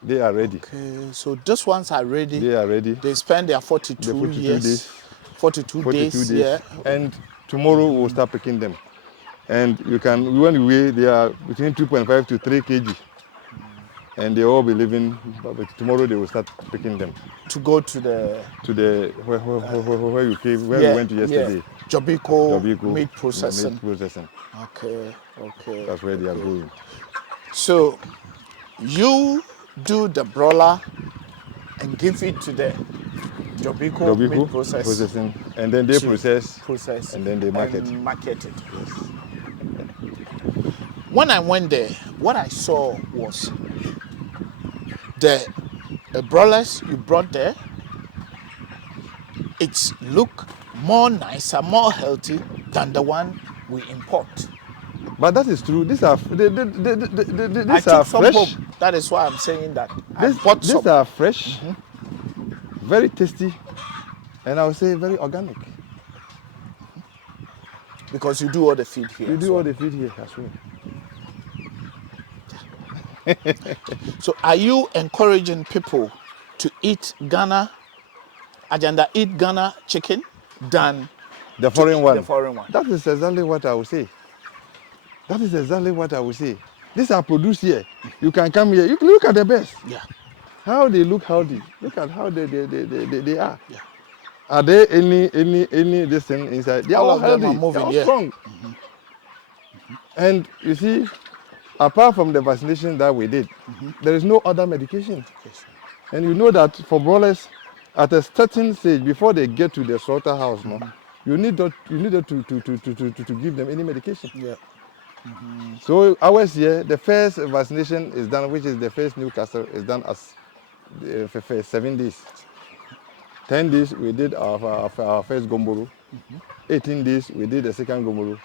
They are ready. Okay, so these ones are ready. They are ready. They spend their 42 days. 42 days. Yeah. And tomorrow we will start picking them. And you can, when you weigh, they are between 2.5 to 3 kg. And they all be living, but tomorrow they will start picking them. To go to the where you came, where we went to yesterday. Yeah. Jobiko meat processing. Meat processing. Okay. That's where they are going. So you do the broiler and give it to the Jobico meat processing, and then they process, and then they market. Market it. Yes. When I went there, what I saw was the broilers you brought there. It's look more nicer, more healthy than the one we import. But that is true. These are I took some fresh. home. That is why I'm saying that. I bought some. These are fresh, very tasty, and I would say very organic. Because you do all the feed here. You do all the feed here as well. So are you encouraging people to eat Ghana chicken than the foreign one? The foreign one. That is exactly what I would say. That is exactly what I would say. These are produced here. You can come here. You can look at the best. Yeah. How they look healthy. Look at how they are. Yeah. Are there any this thing inside? They are all healthy. Them are moving, they are all strong. And you see, apart from the vaccination that we did, there is no other medication. Yes. And you know that for broilers, at a certain stage, before they get to the slaughterhouse, you need to give them any medication. Yeah. So ours here, the first vaccination is done, which is the first Newcastle, is done as for 7 days. 10 days we did our first gomboro. 18 days we did the second gomboro.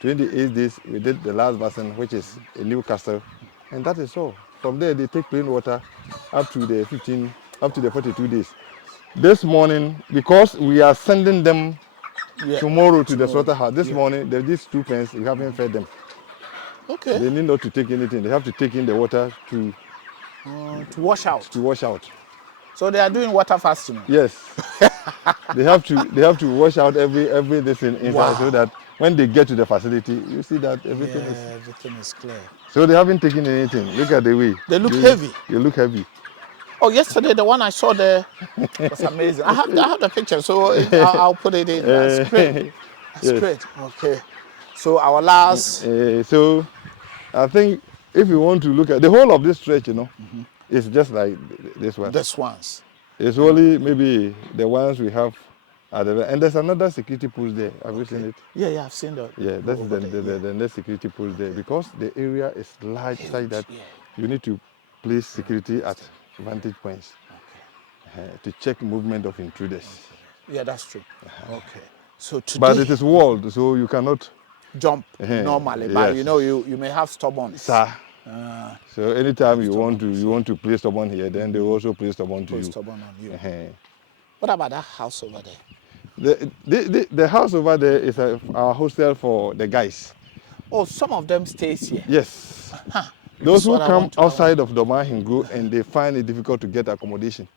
28 days we did the last vaccine, which is a Newcastle, and that is all. From there they take plain water up to the 42 days. This morning, because we are sending them tomorrow to the slaughterhouse, this morning these 2 pens we haven't fed them. Okay. They need not to take anything. They have to take in the water to wash out. To wash out. So they are doing water fasting. Yes. they have to wash out every this inside so that when they get to the facility, you see that everything is clear. So they haven't taken anything. Look at the way. They look heavy. They look heavy. Oh, yesterday the one I saw there was amazing. I have the picture, so I'll put it in. That's great. That's great. Okay. So our last. So I think if you want to look at the whole of this stretch, it's just like this one. This ones. It's only maybe the ones we have at the and there's another security post there. Have you seen it? Yeah, I've seen that. Yeah, that's the next security post there because the area is large such that you need to place security at vantage points to check movement of intruders. Yeah, that's true. Okay. So today, but it is walled, so you cannot jump normally. But you may have stubborn. Sir. So anytime you want to place stubborn here, then they also place stubborn to you. Stubborn on you. What about that house over there? The house over there is our hostel for the guys. Oh, some of them stays here. Yes. Those who come outside of Doma Hingru and they find it difficult to get accommodation,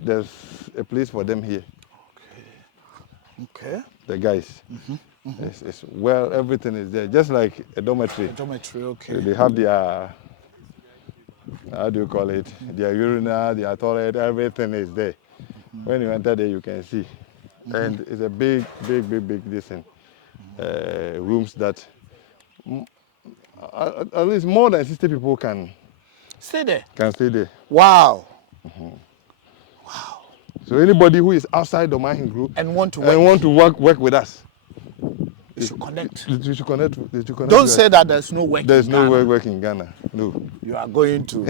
there's a place for them here. Okay. The guys. It's well, everything is there, just like a dormitory. Okay. So they have their, how do you call it? Their urinal, their toilet, everything is there. When you enter there, you can see. And it's a big rooms that at least more than 60 people can stay there. Wow. Wow. So anybody who is outside the mining group and want to work with us, you should connect. You should connect. Don't say that there's no work. There's no work in Ghana. No. You are going to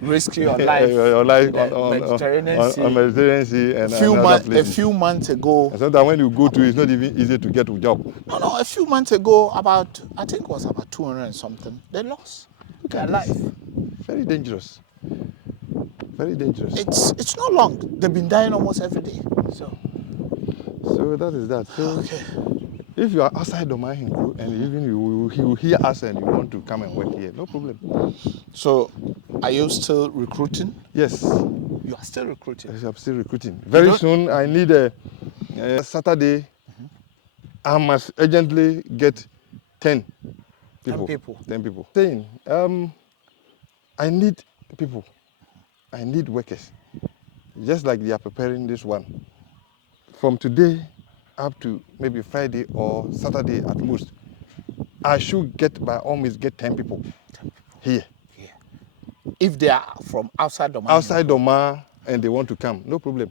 risk your life. On Mediterranean Sea and a few months ago. And sometimes when you go to, it's not even easy to get a job. No. A few months ago, I think it was about 200 and something. They lost their life. Very dangerous. Very dangerous. It's not long. They've been dying almost every day. So that is that. So okay. If you are outside the mining group and even you hear us and you want to come and work here, no problem. So, are you still recruiting? Yes. You are still recruiting? Yes, I'm still recruiting. Very soon, I need a Saturday. I must urgently get 10 people. 10 people. Saying, I need people. I need workers. Just like they are preparing this one. From today up to maybe Friday or Saturday at most, I should by all means get 10 people here. Yeah. If they are from outside Doma? Outside Doma, and they want to come, no problem.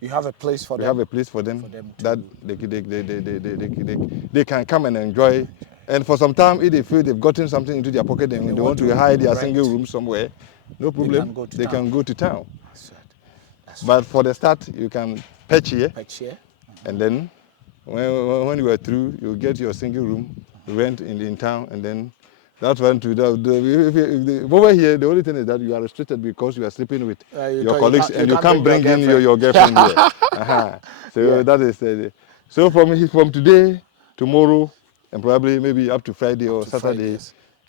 You have a place for We them? have a place for them, to- that they can come and enjoy. And for some time, if they feel they've gotten something into their pocket and they want to hide their single room somewhere, no problem. They can go to town. But for the start, you can pitch here. And then when you are through, you get your single room, rent in town, and then that's one to over here. The only thing is that you are restricted because you are sleeping with your colleagues, and you can't bring in your girlfriend here. So that is so from today, tomorrow, and probably maybe up to Friday or Saturday.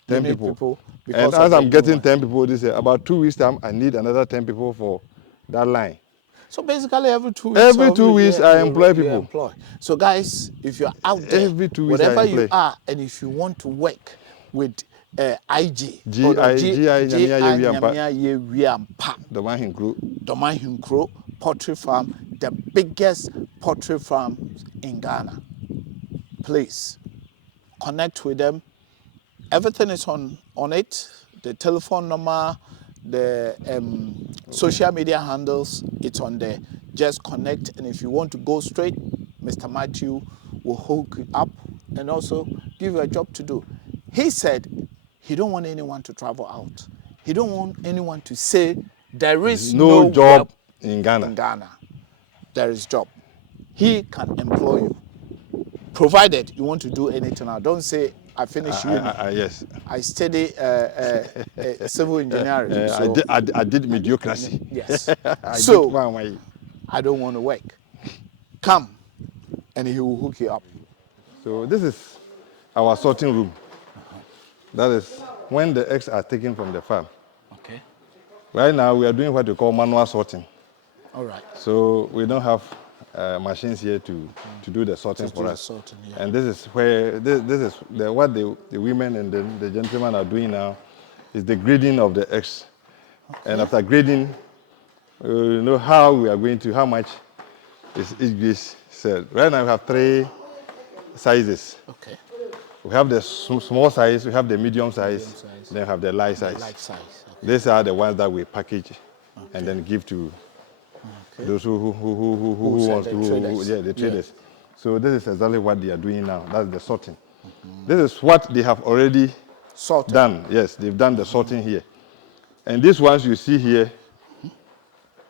10 people. And as I'm getting 10 people, this about 2 weeks time, I need another 10 people for that line. So basically, every 2 weeks. Every 2 weeks, I employ people. So guys, if you're out there, every 2 weeks, wherever you are, and if you want to work with IG, Domahinkro Poultry Farm, the biggest poultry farm in Ghana, please connect with them. Everything is on it. The telephone number, the social media handles, it's on there. Just connect, and if you want to go straight, Mr. Matthew will hook you up and also give you a job to do. He said he don't want anyone to travel out. He don't want anyone to say there is no job in Ghana. There is job. He can employ you, provided you want to do anything now. Don't say I finished uni. Yes. I study civil engineering. So I did mediocrity. Yes. I don't want to work. Come, and he will hook you up. So this is our sorting room. That is when the eggs are taken from the farm. Okay. Right now we are doing what we call manual sorting. All right. So we don't have machines here to do the sorting for us. And this is where what the women and the gentlemen are doing now is the grading of the eggs. Okay. And after grading, you know how much is each piece said. Right now we have 3 sizes. Okay. We have the small size, we have the medium size, then we have the light size. Okay. These are the ones that we package and then give to those who want to, the traders. Yeah. So this is exactly what they are doing now. That's the sorting. This is what they have already done. Yes, they've done the sorting here. And these ones you see here,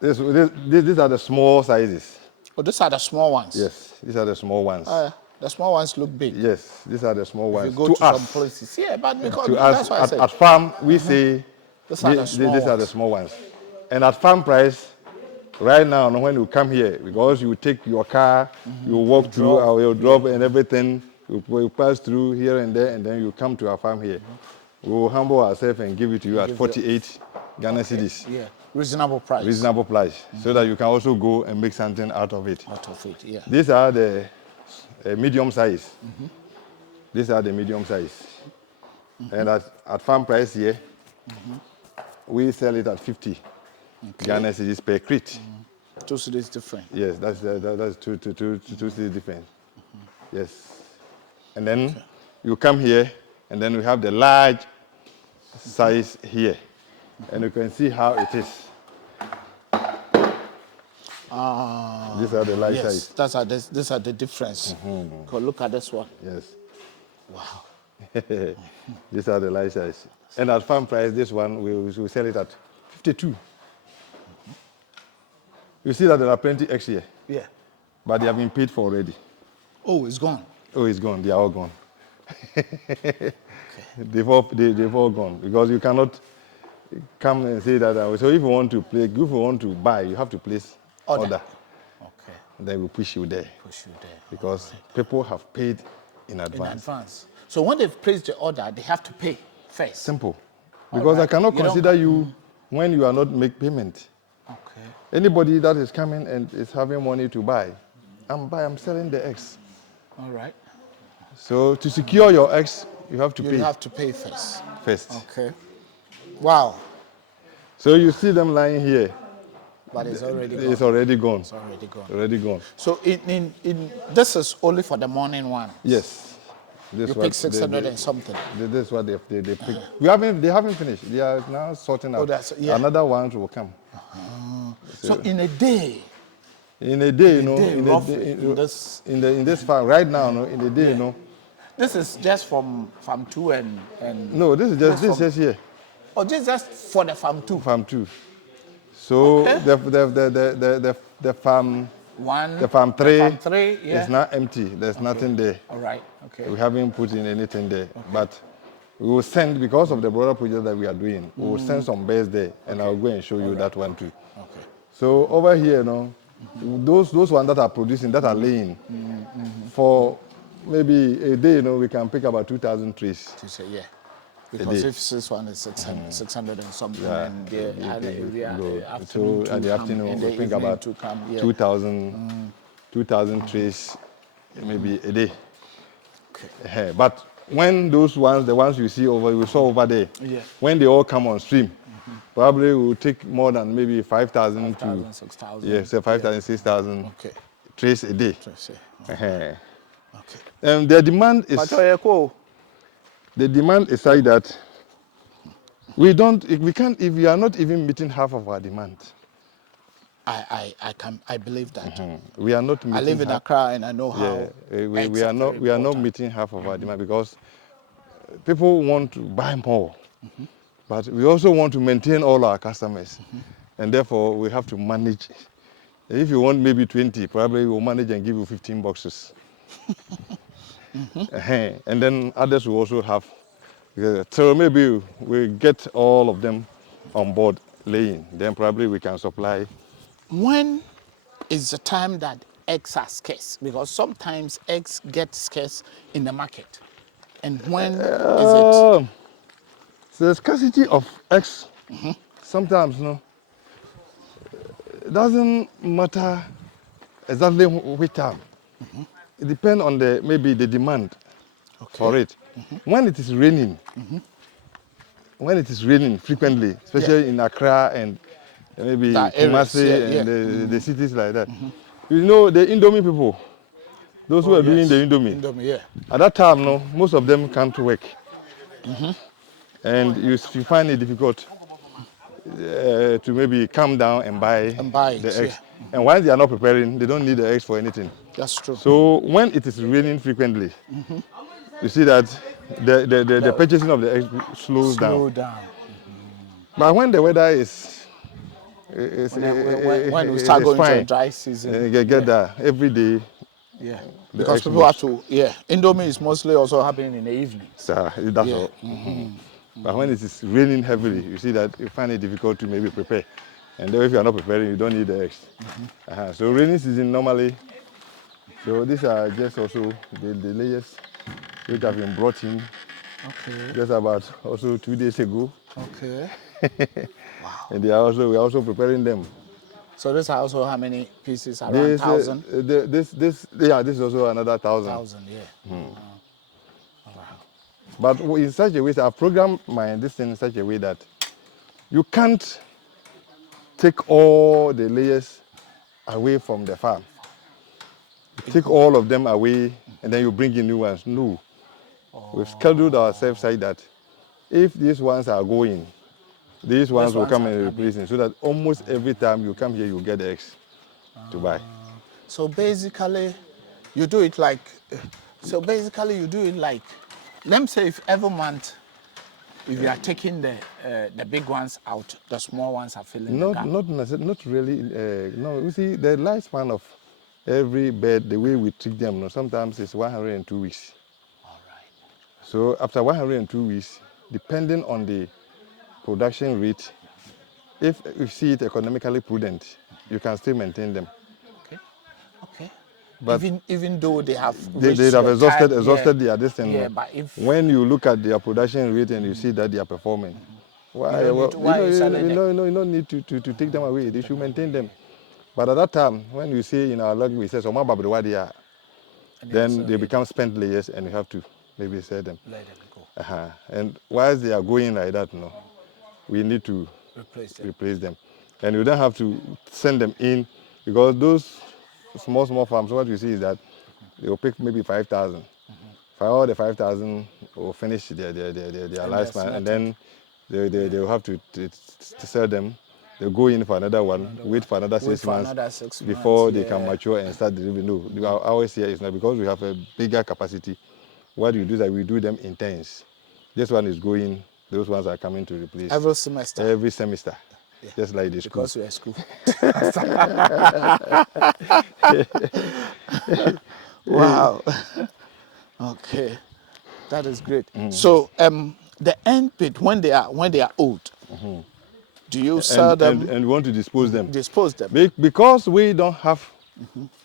these are the small sizes. Oh, these are the small ones? Yes, these are the small ones. The small ones look big. Yes, these are the small ones. If you go to some places. Yeah, but because that's why I said. At farm, we say these are the small ones. And at farm price, right now, when you come here, because you take your car, you walk through, you drop and everything, you pass through here and there, and then you come to our farm here. We will humble ourselves and give it to you at 48 Ghana cedis. Yeah, reasonable price. Reasonable price, so that you can also go and make something out of it. Yeah. These are the medium size. These are the medium size. And at farm price here, we sell it at 50 Ghana cedis per crate. 2 cedis different. Yes, that's 2 cedis different. Yes. And then you come here, and then we have the large size here. And you can see how it is. These are the large size. These are the difference. Look at this one. Yes. Wow. These are the large size. And at farm price, this one, we sell it at 52. You see that there are plenty eggs here. Yeah. But they have been paid for already. Oh, it's gone. Oh, it's gone. They are all gone. They've all gone, because you cannot come and say that. So if you want to buy, you have to place order. Okay. And then we push you there. Because people have paid in advance. So when they've placed the order, they have to pay first. Simple. Because I cannot consider you when you are not make payment. Okay. Anybody that is coming and is having money to buy, I'm selling the eggs. All right. So to secure your eggs, you have to pay. You have to pay first. Okay. Wow. So you see them lying here. But it's already gone. It's already gone. It's already gone. Already gone. So in this is only for the morning one. Yes. This You what picked 600 and something. This is what they pick. They haven't finished. They are now sorting out. Another ones will come. So in a day. In a day, in this farm right now, in a day, This is just from farm 2 and no, this is just here. Oh, this is just for the farm 2. Farm 2. So Okay. the farm 1, the farm 3, yeah. is now empty. There's nothing there. All right. Okay. We haven't put in anything there. But we will send, because of the broader project that we are doing, we will send some birds there, and I'll go and show you that one too. Okay. So over here, those ones that are producing, that are laying, for maybe a day, we can pick about 2,000 trees. Yeah. Because if this one is 600 and something, and the other area, so at the afternoon, we think about 2,000 trees, maybe a day. Okay. But when those ones, the ones you saw over there, when they all come on stream, probably it will take more than maybe 5,000 to 6,000. Yes, 5,000, 6,000 trees a day. Okay. And the demand is such that we can't, if we are not even meeting half of our demand. I believe that. We are not meeting. I live in Accra and I know how. We are not meeting half of our demand because people want to buy more, but we also want to maintain all our customers, and therefore we have to manage. If you want maybe 20, probably we'll manage and give you 15 boxes. And then others will also have. So maybe we get all of them on board laying. Then probably we can supply. When is the time that eggs are scarce? Because sometimes eggs get scarce in the market. And when is it? So the scarcity of eggs, sometimes, it doesn't matter exactly which time. It depends on maybe the demand for it. When it is raining, frequently, especially in Accra and maybe Kumasi and the cities like that. The Indomie people, those who are doing the Indomie, at that time, most of them come to work. And you find it difficult to maybe come down and buy the eggs. And once they are not preparing, they don't need the eggs for anything. That's true. So when it is raining frequently, you see that the purchasing of the eggs slows down. But when the weather is when we start going to the dry season, get that every day. Yeah, because people have to. Indomie is mostly also happening in the evening. That's all. But when it is raining heavily, you see that you find it difficult to maybe prepare. And then if you are not preparing, you don't need the eggs. So rainy season normally. So these are just also the layers which have been brought in. Just about also 2 days ago. Wow. And we are also preparing them. So this are also how many pieces? Around 1,000? This is also another 1,000. 1,000, Wow. But in such a way, I've programmed this thing in such a way that you can't take all the layers away from the farm. You take all of them away and then you bring in new ones. No. We've scheduled ourselves like that. If these ones are going, these ones will come and replace them, so that almost every time you come here, you get the eggs to buy. So basically, you do it like, let me say if every month, if you are taking the big ones out, the small ones are filling the gap. Not really. No, you see, the lifespan of every bird, the way we treat them, sometimes it's 102 weeks. All right. So after 102 weeks, depending on the production rate, if you see it economically prudent, you can still maintain them. Okay. But even though they have exhausted their destiny. But when you look at their production rate and you see that they are performing, you don't need to take them away. They should maintain them. But at that time, when you say in our language, we say, then they become spent layers and you have to maybe sell them. Let them go. And whilst they are going like that, we need to replace them. And you don't have to send them in, because those small farms, what you see is that they will pick maybe 5,000. For all the 5,000 will finish their lifespan, and then they will have to sell them. They'll go in for another one, wait for another 6 months before they can mature and start delivering. No, I always hear it's not because we have a bigger capacity. What we do is that we do them in turns. This one is going, those ones are coming to replace. Every semester. Every semester. Yeah. Just like the school. Because we are school. Wow. Okay. That is great. So the end bit when they are old, do you sell them and want to dispose them? Dispose them. Because we don't have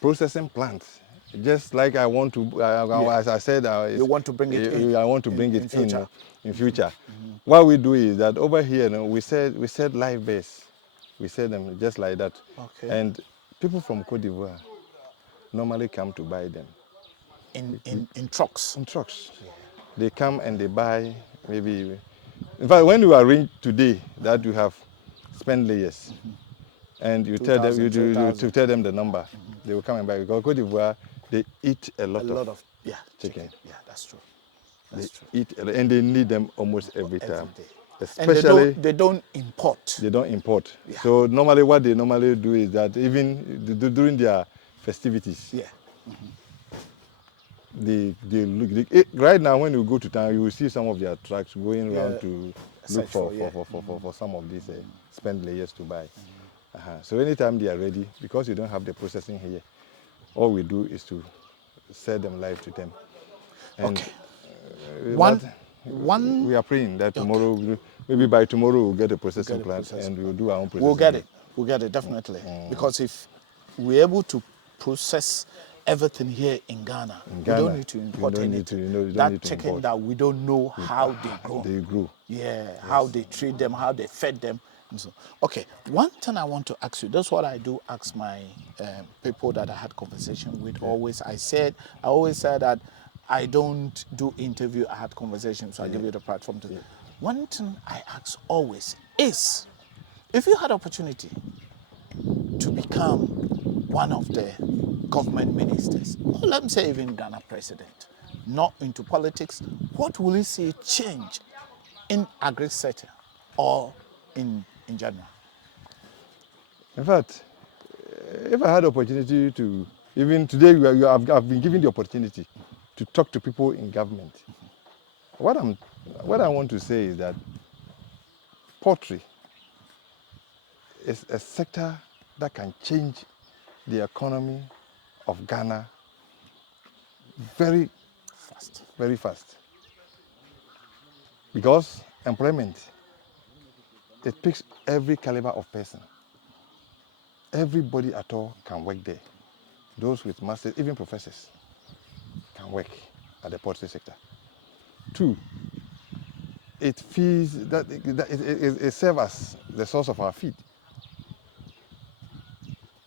processing plants. Just like I want to, as I said, you want to bring it in. I want to bring it in future. In future. What we do is that over here, we said live birds. We sell them just like that. Okay. And people from Cote d'Ivoire normally come to buy them. In trucks? In trucks. Yeah. They come and they buy maybe. In fact, when you arrange today that you have spent layers, and you tell them you tell them the number, they will come and buy. Because Cote d'Ivoire, they eat a lot of chicken. Yeah, that's true. Eat and they need them almost every time. Day. Especially and they don't import. They don't import. Yeah. So normally what they normally do is that even during their festivities, they look. Right now when you go to town, you will see some of their trucks going around to look for some of these spent layers to buy. So anytime they are ready, because you don't have the processing here, all we do is to sell them live to them. And okay. We are praying that tomorrow, maybe by tomorrow, we'll get a processing plant and we'll do our own processing. We'll get it, definitely. Because if we're able to process everything here in Ghana, we don't need to import anything. That chicken that we don't know how they grow. Yeah, yes. How they treat them, how they fed them. So, okay, one thing I want to ask you, that's what I do ask my people that I had conversation with always. I always said that I don't do interview, I had conversation, so I give you the platform to. One thing I ask always is, if you had opportunity to become one of the government ministers, or let me say even Ghana president, not into politics, what will you see change in agri sector or in general? In fact, if I had opportunity to, even today I've been given the opportunity to talk to people in government. What I want to say is that poultry is a sector that can change the economy of Ghana very fast. Because employment, it picks every caliber of person. Everybody at all can work there. Those with masters, even professors, can work at the poultry sector. 2, it feeds it serves as the source of our feed.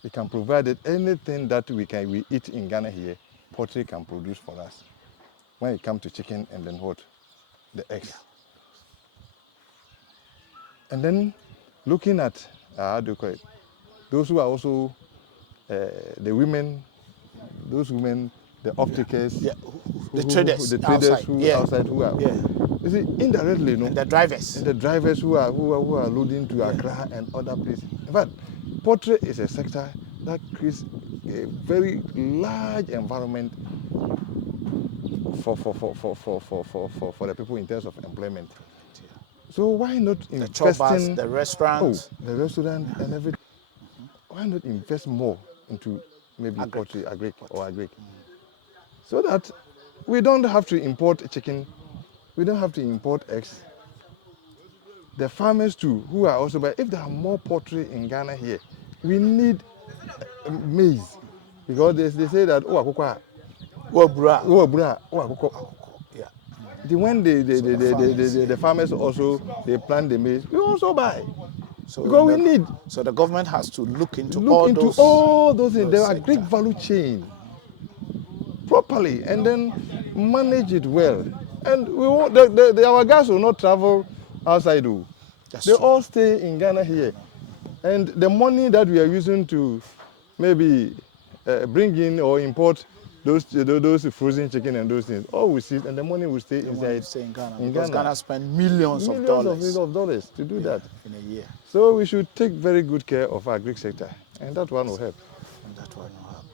We can provide it anything that we eat in Ghana here, poultry can produce for us. When it comes to chicken and then the eggs. And then looking at how do you call it? Those who are also the women, the off-takers, the traders outside. Who are. You see, indirectly, and the drivers. Who are loading to Accra and other places. In fact, poultry is a sector that creates a very large environment for the people in terms of employment. So why not invest in the restaurants? The restaurant and everything. Why not invest more into maybe poultry, agric, so that we don't have to import chicken, we don't have to import eggs. The farmers too, who are also, but if there are more poultry in Ghana here, we need maize, because they say that when the farmers also they plant the maize, we also buy. Because we need. So the government has to look into all those things. There are great value chain properly, and then manage it well. And we won't, our guys will not travel outside. They all stay in Ghana here. And the money that we are using to maybe bring in or import those frozen chicken and those things. All we see, and the money will stay The one inside. you say in Ghana. In Because Ghana. Ghana spend millions of dollars To do that. in a year. So we should take very good care of our agri sector, and that one will help. And that one will help.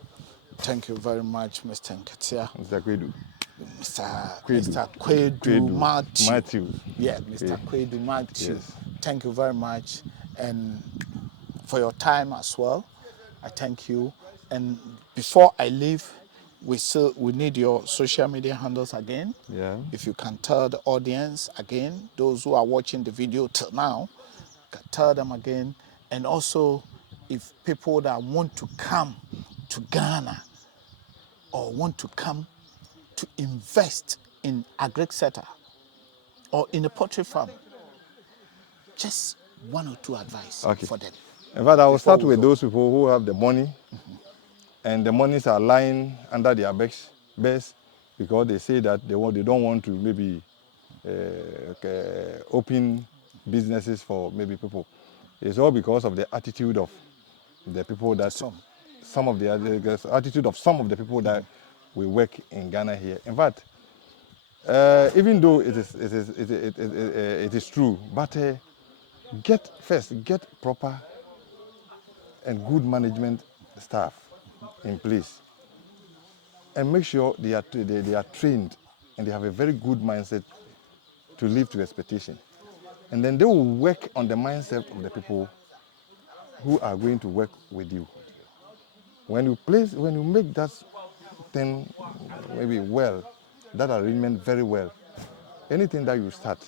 Thank you very much, Mr. Nketia. Mr. Kwedu. Mr. Kwedu Matthew. Yeah, Mr. Okay. Kwedu Matthew. Yes. Thank you very much, and for your time as well. I thank you. And before I leave, we need your social media handles again. Yeah. If you can tell the audience again, those who are watching the video till now, can tell them again. And also, if people that want to come to Ghana or want to come to invest in agri sector or in a poultry farm, just one or two advice for them. In fact, I will start we with go. those people who have the money, and the monies are lying under their beds because they say that they don't want to maybe open businesses for maybe people. It's all because of the attitude of the people that some of the attitude of some of the people that we work in Ghana here. In fact, even though it is true, but get proper and good management staff in place, and make sure they are trained and they have a very good mindset to live to expectation, and then they will work on the mindset of the people who are going to work with you. When you make that thing maybe well, that arrangement very well, anything that you start,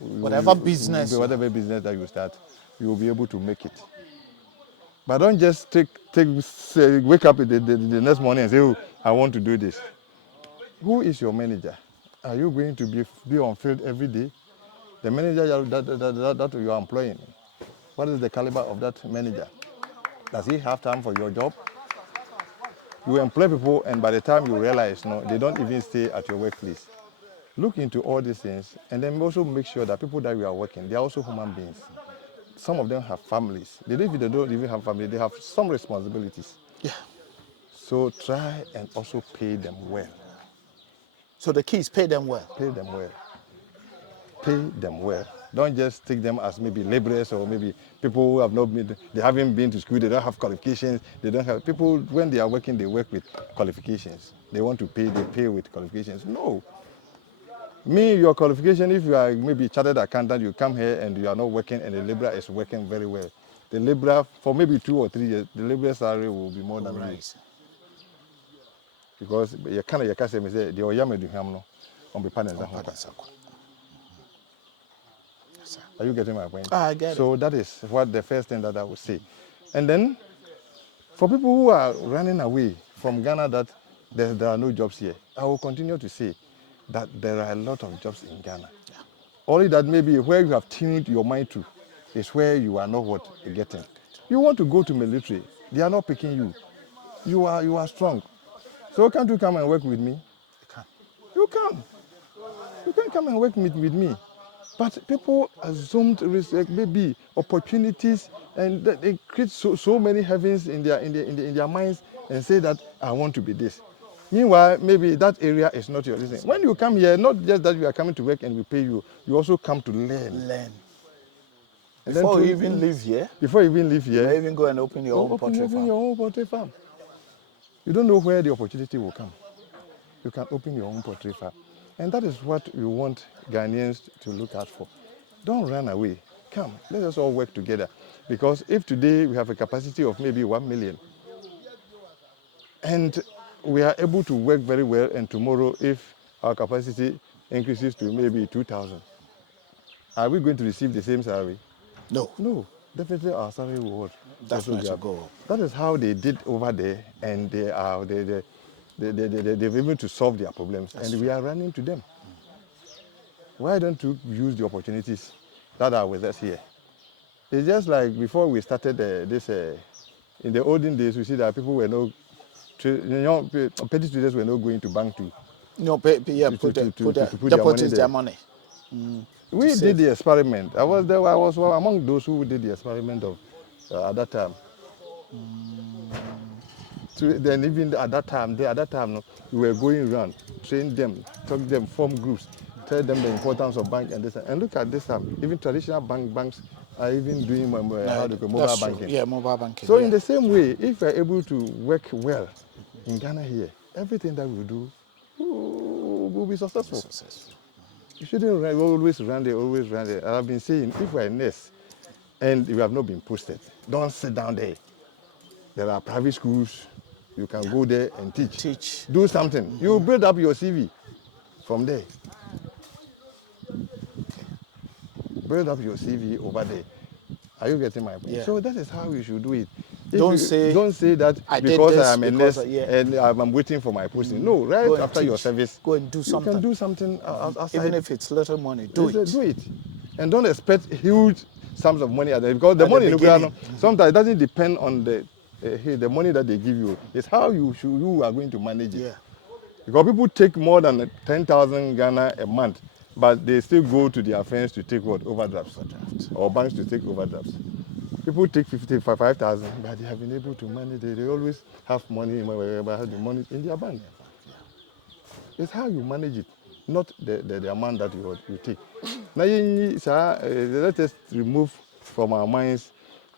whatever business that you start, you will be able to make it. But don't just wake up the next morning and say, oh, I want to do this. Who is your manager? Are you going to be on field every day? The manager that you are employing, what is the caliber of that manager? Does he have time for your job? You employ people, and by the time you realize, no, they don't even stay at your workplace. Look into all these things, and then also make sure that people that you are working, they are also human beings. Some of them have families. They don't even have family. They have some responsibilities. Yeah. So try and also pay them well. So the key is pay them well. Pay them well. Pay them well. Don't just take them as maybe laborers or maybe people who have not been, they haven't been to school, they don't have qualifications, they don't have, people, when they are working, they work with qualifications. They want to pay, they pay with qualifications. No. Your qualification, if you are maybe chartered accountant, you come here and you are not working and the laborer is working very well. The laborer, for maybe 2 or 3 years, the laborer salary will be more than you. Because you can't say, the Oyame do ham no, on the panels. Are you getting my point? I get it. So that is what the first thing that I would say. And then, for people who are running away from Ghana that there are no jobs here, I will continue to say that there are a lot of jobs in Ghana. Yeah. Only that maybe where you have tuned your mind to is where you are not getting. You want to go to military, they are not picking you. You are strong. So can't you come and work with me? You can. You can. You can come and work with me. But people assumed maybe opportunities, and they create so many heavens in their minds and say that I want to be this. Meanwhile, maybe that area is not your reason. When you come here, not just that you are coming to work and we pay you, you also come to learn. And before you even live here, you may even go and open your own poultry farm. Your own poultry farm. You don't know where the opportunity will come. You can open your own poultry farm. And that is what we want Ghanaians to look out for. Don't run away. Come, let us all work together. Because if today we have a capacity of maybe 1 million, and we are able to work very well, and tomorrow if our capacity increases to maybe 2,000, are we going to receive the same salary? No. No, definitely our salary will definitely go up. That is how they did over there, and they've able to solve their problems. That's and true. We are running to them. Why don't you use the opportunities that are with us here? It's just like before we started this, in the olden days, we see that people were no, petty traders were not going to bank to. No, deposit their money. We did the experiment. I was there. I was among those who did the experiment of at that time. then even at that time, no, we were going around, train them, talk them, form groups, tell them the importance of bank and this. And look at this time, even traditional banks are even doing how they call mobile banking. Yeah, mobile banking. So yeah. in the same way, if we're able to work well in Ghana here, everything that we do will be successful. You shouldn't always run there. I've been saying, if we're a nurse and you have not been posted, don't sit down there. There are private schools. You can go there and teach. Do something. You build up your CV from there. Build up your CV over there. Are you getting my point? Yeah. So that is how you should do it. Don't say that I because I am a nurse yeah. and I'm waiting for my posting. No, right after your service, go and do something. You can do something outside. Even if it's little money, do it. Do it. And don't expect huge sums of money at the because the money in Uganda sometimes it doesn't depend on the money that they give you. It's how you are going to manage it. Yeah. Because people take more than 10,000 Ghana a month, but they still go to their friends to take what? Overdrafts. Or banks to take overdrafts. People take 55,000, but they have been able to manage it. They always have money, the money in their bank. It's how you manage it, not the amount that you take. Now, let us remove from our minds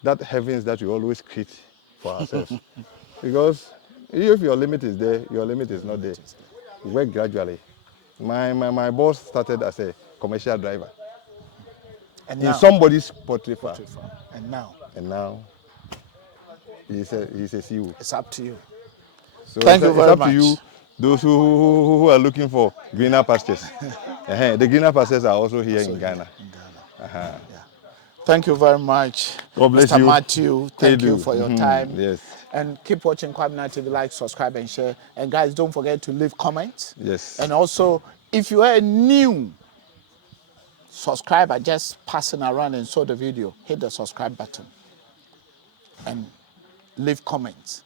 that heavens that we always create for ourselves. Because if your limit is there, your limit is not there. Work gradually. My boss started as a commercial driver. And in now, somebody's poultry farm. And now, he's a CEO. It's up to you. So Thank you very much. It's up to you, those who are looking for greener pastures. The greener pastures are also here in Ghana. Yeah. Thank you very much, God bless Mr. you. Matthew. Thank you for your time. Yes. And keep watching Kwabena TV. Like, subscribe, and share. And guys, don't forget to leave comments. Yes. And also, if you are a new subscriber just passing around and saw the video, hit the subscribe button and leave comments.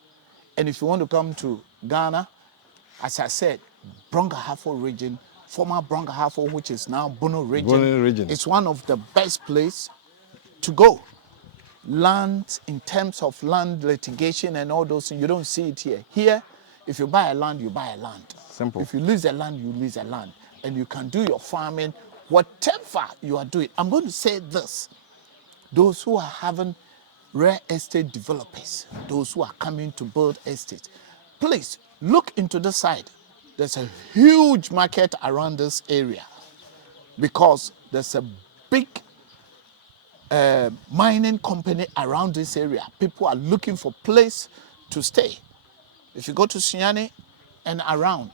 And if you want to come to Ghana, as I said, Brongahafo region, former Brongahafo, which is now Bono region, it's one of the best places to go. Land, in terms of land litigation and all those things, you don't see it here. Here, if you buy a land, you buy a land. Simple. If you lease a land, you lease a land. And you can do your farming, whatever you are doing. I'm going to say this. Those who are having real estate developers, those who are coming to build estates, please look into the side. There's a huge market around this area because there's a big mining company around this area. People are looking for place to stay. If you go to Sunyani and around,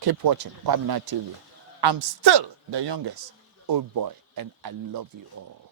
keep watching Kwabena TV. I'm still the youngest old boy, and I love you all.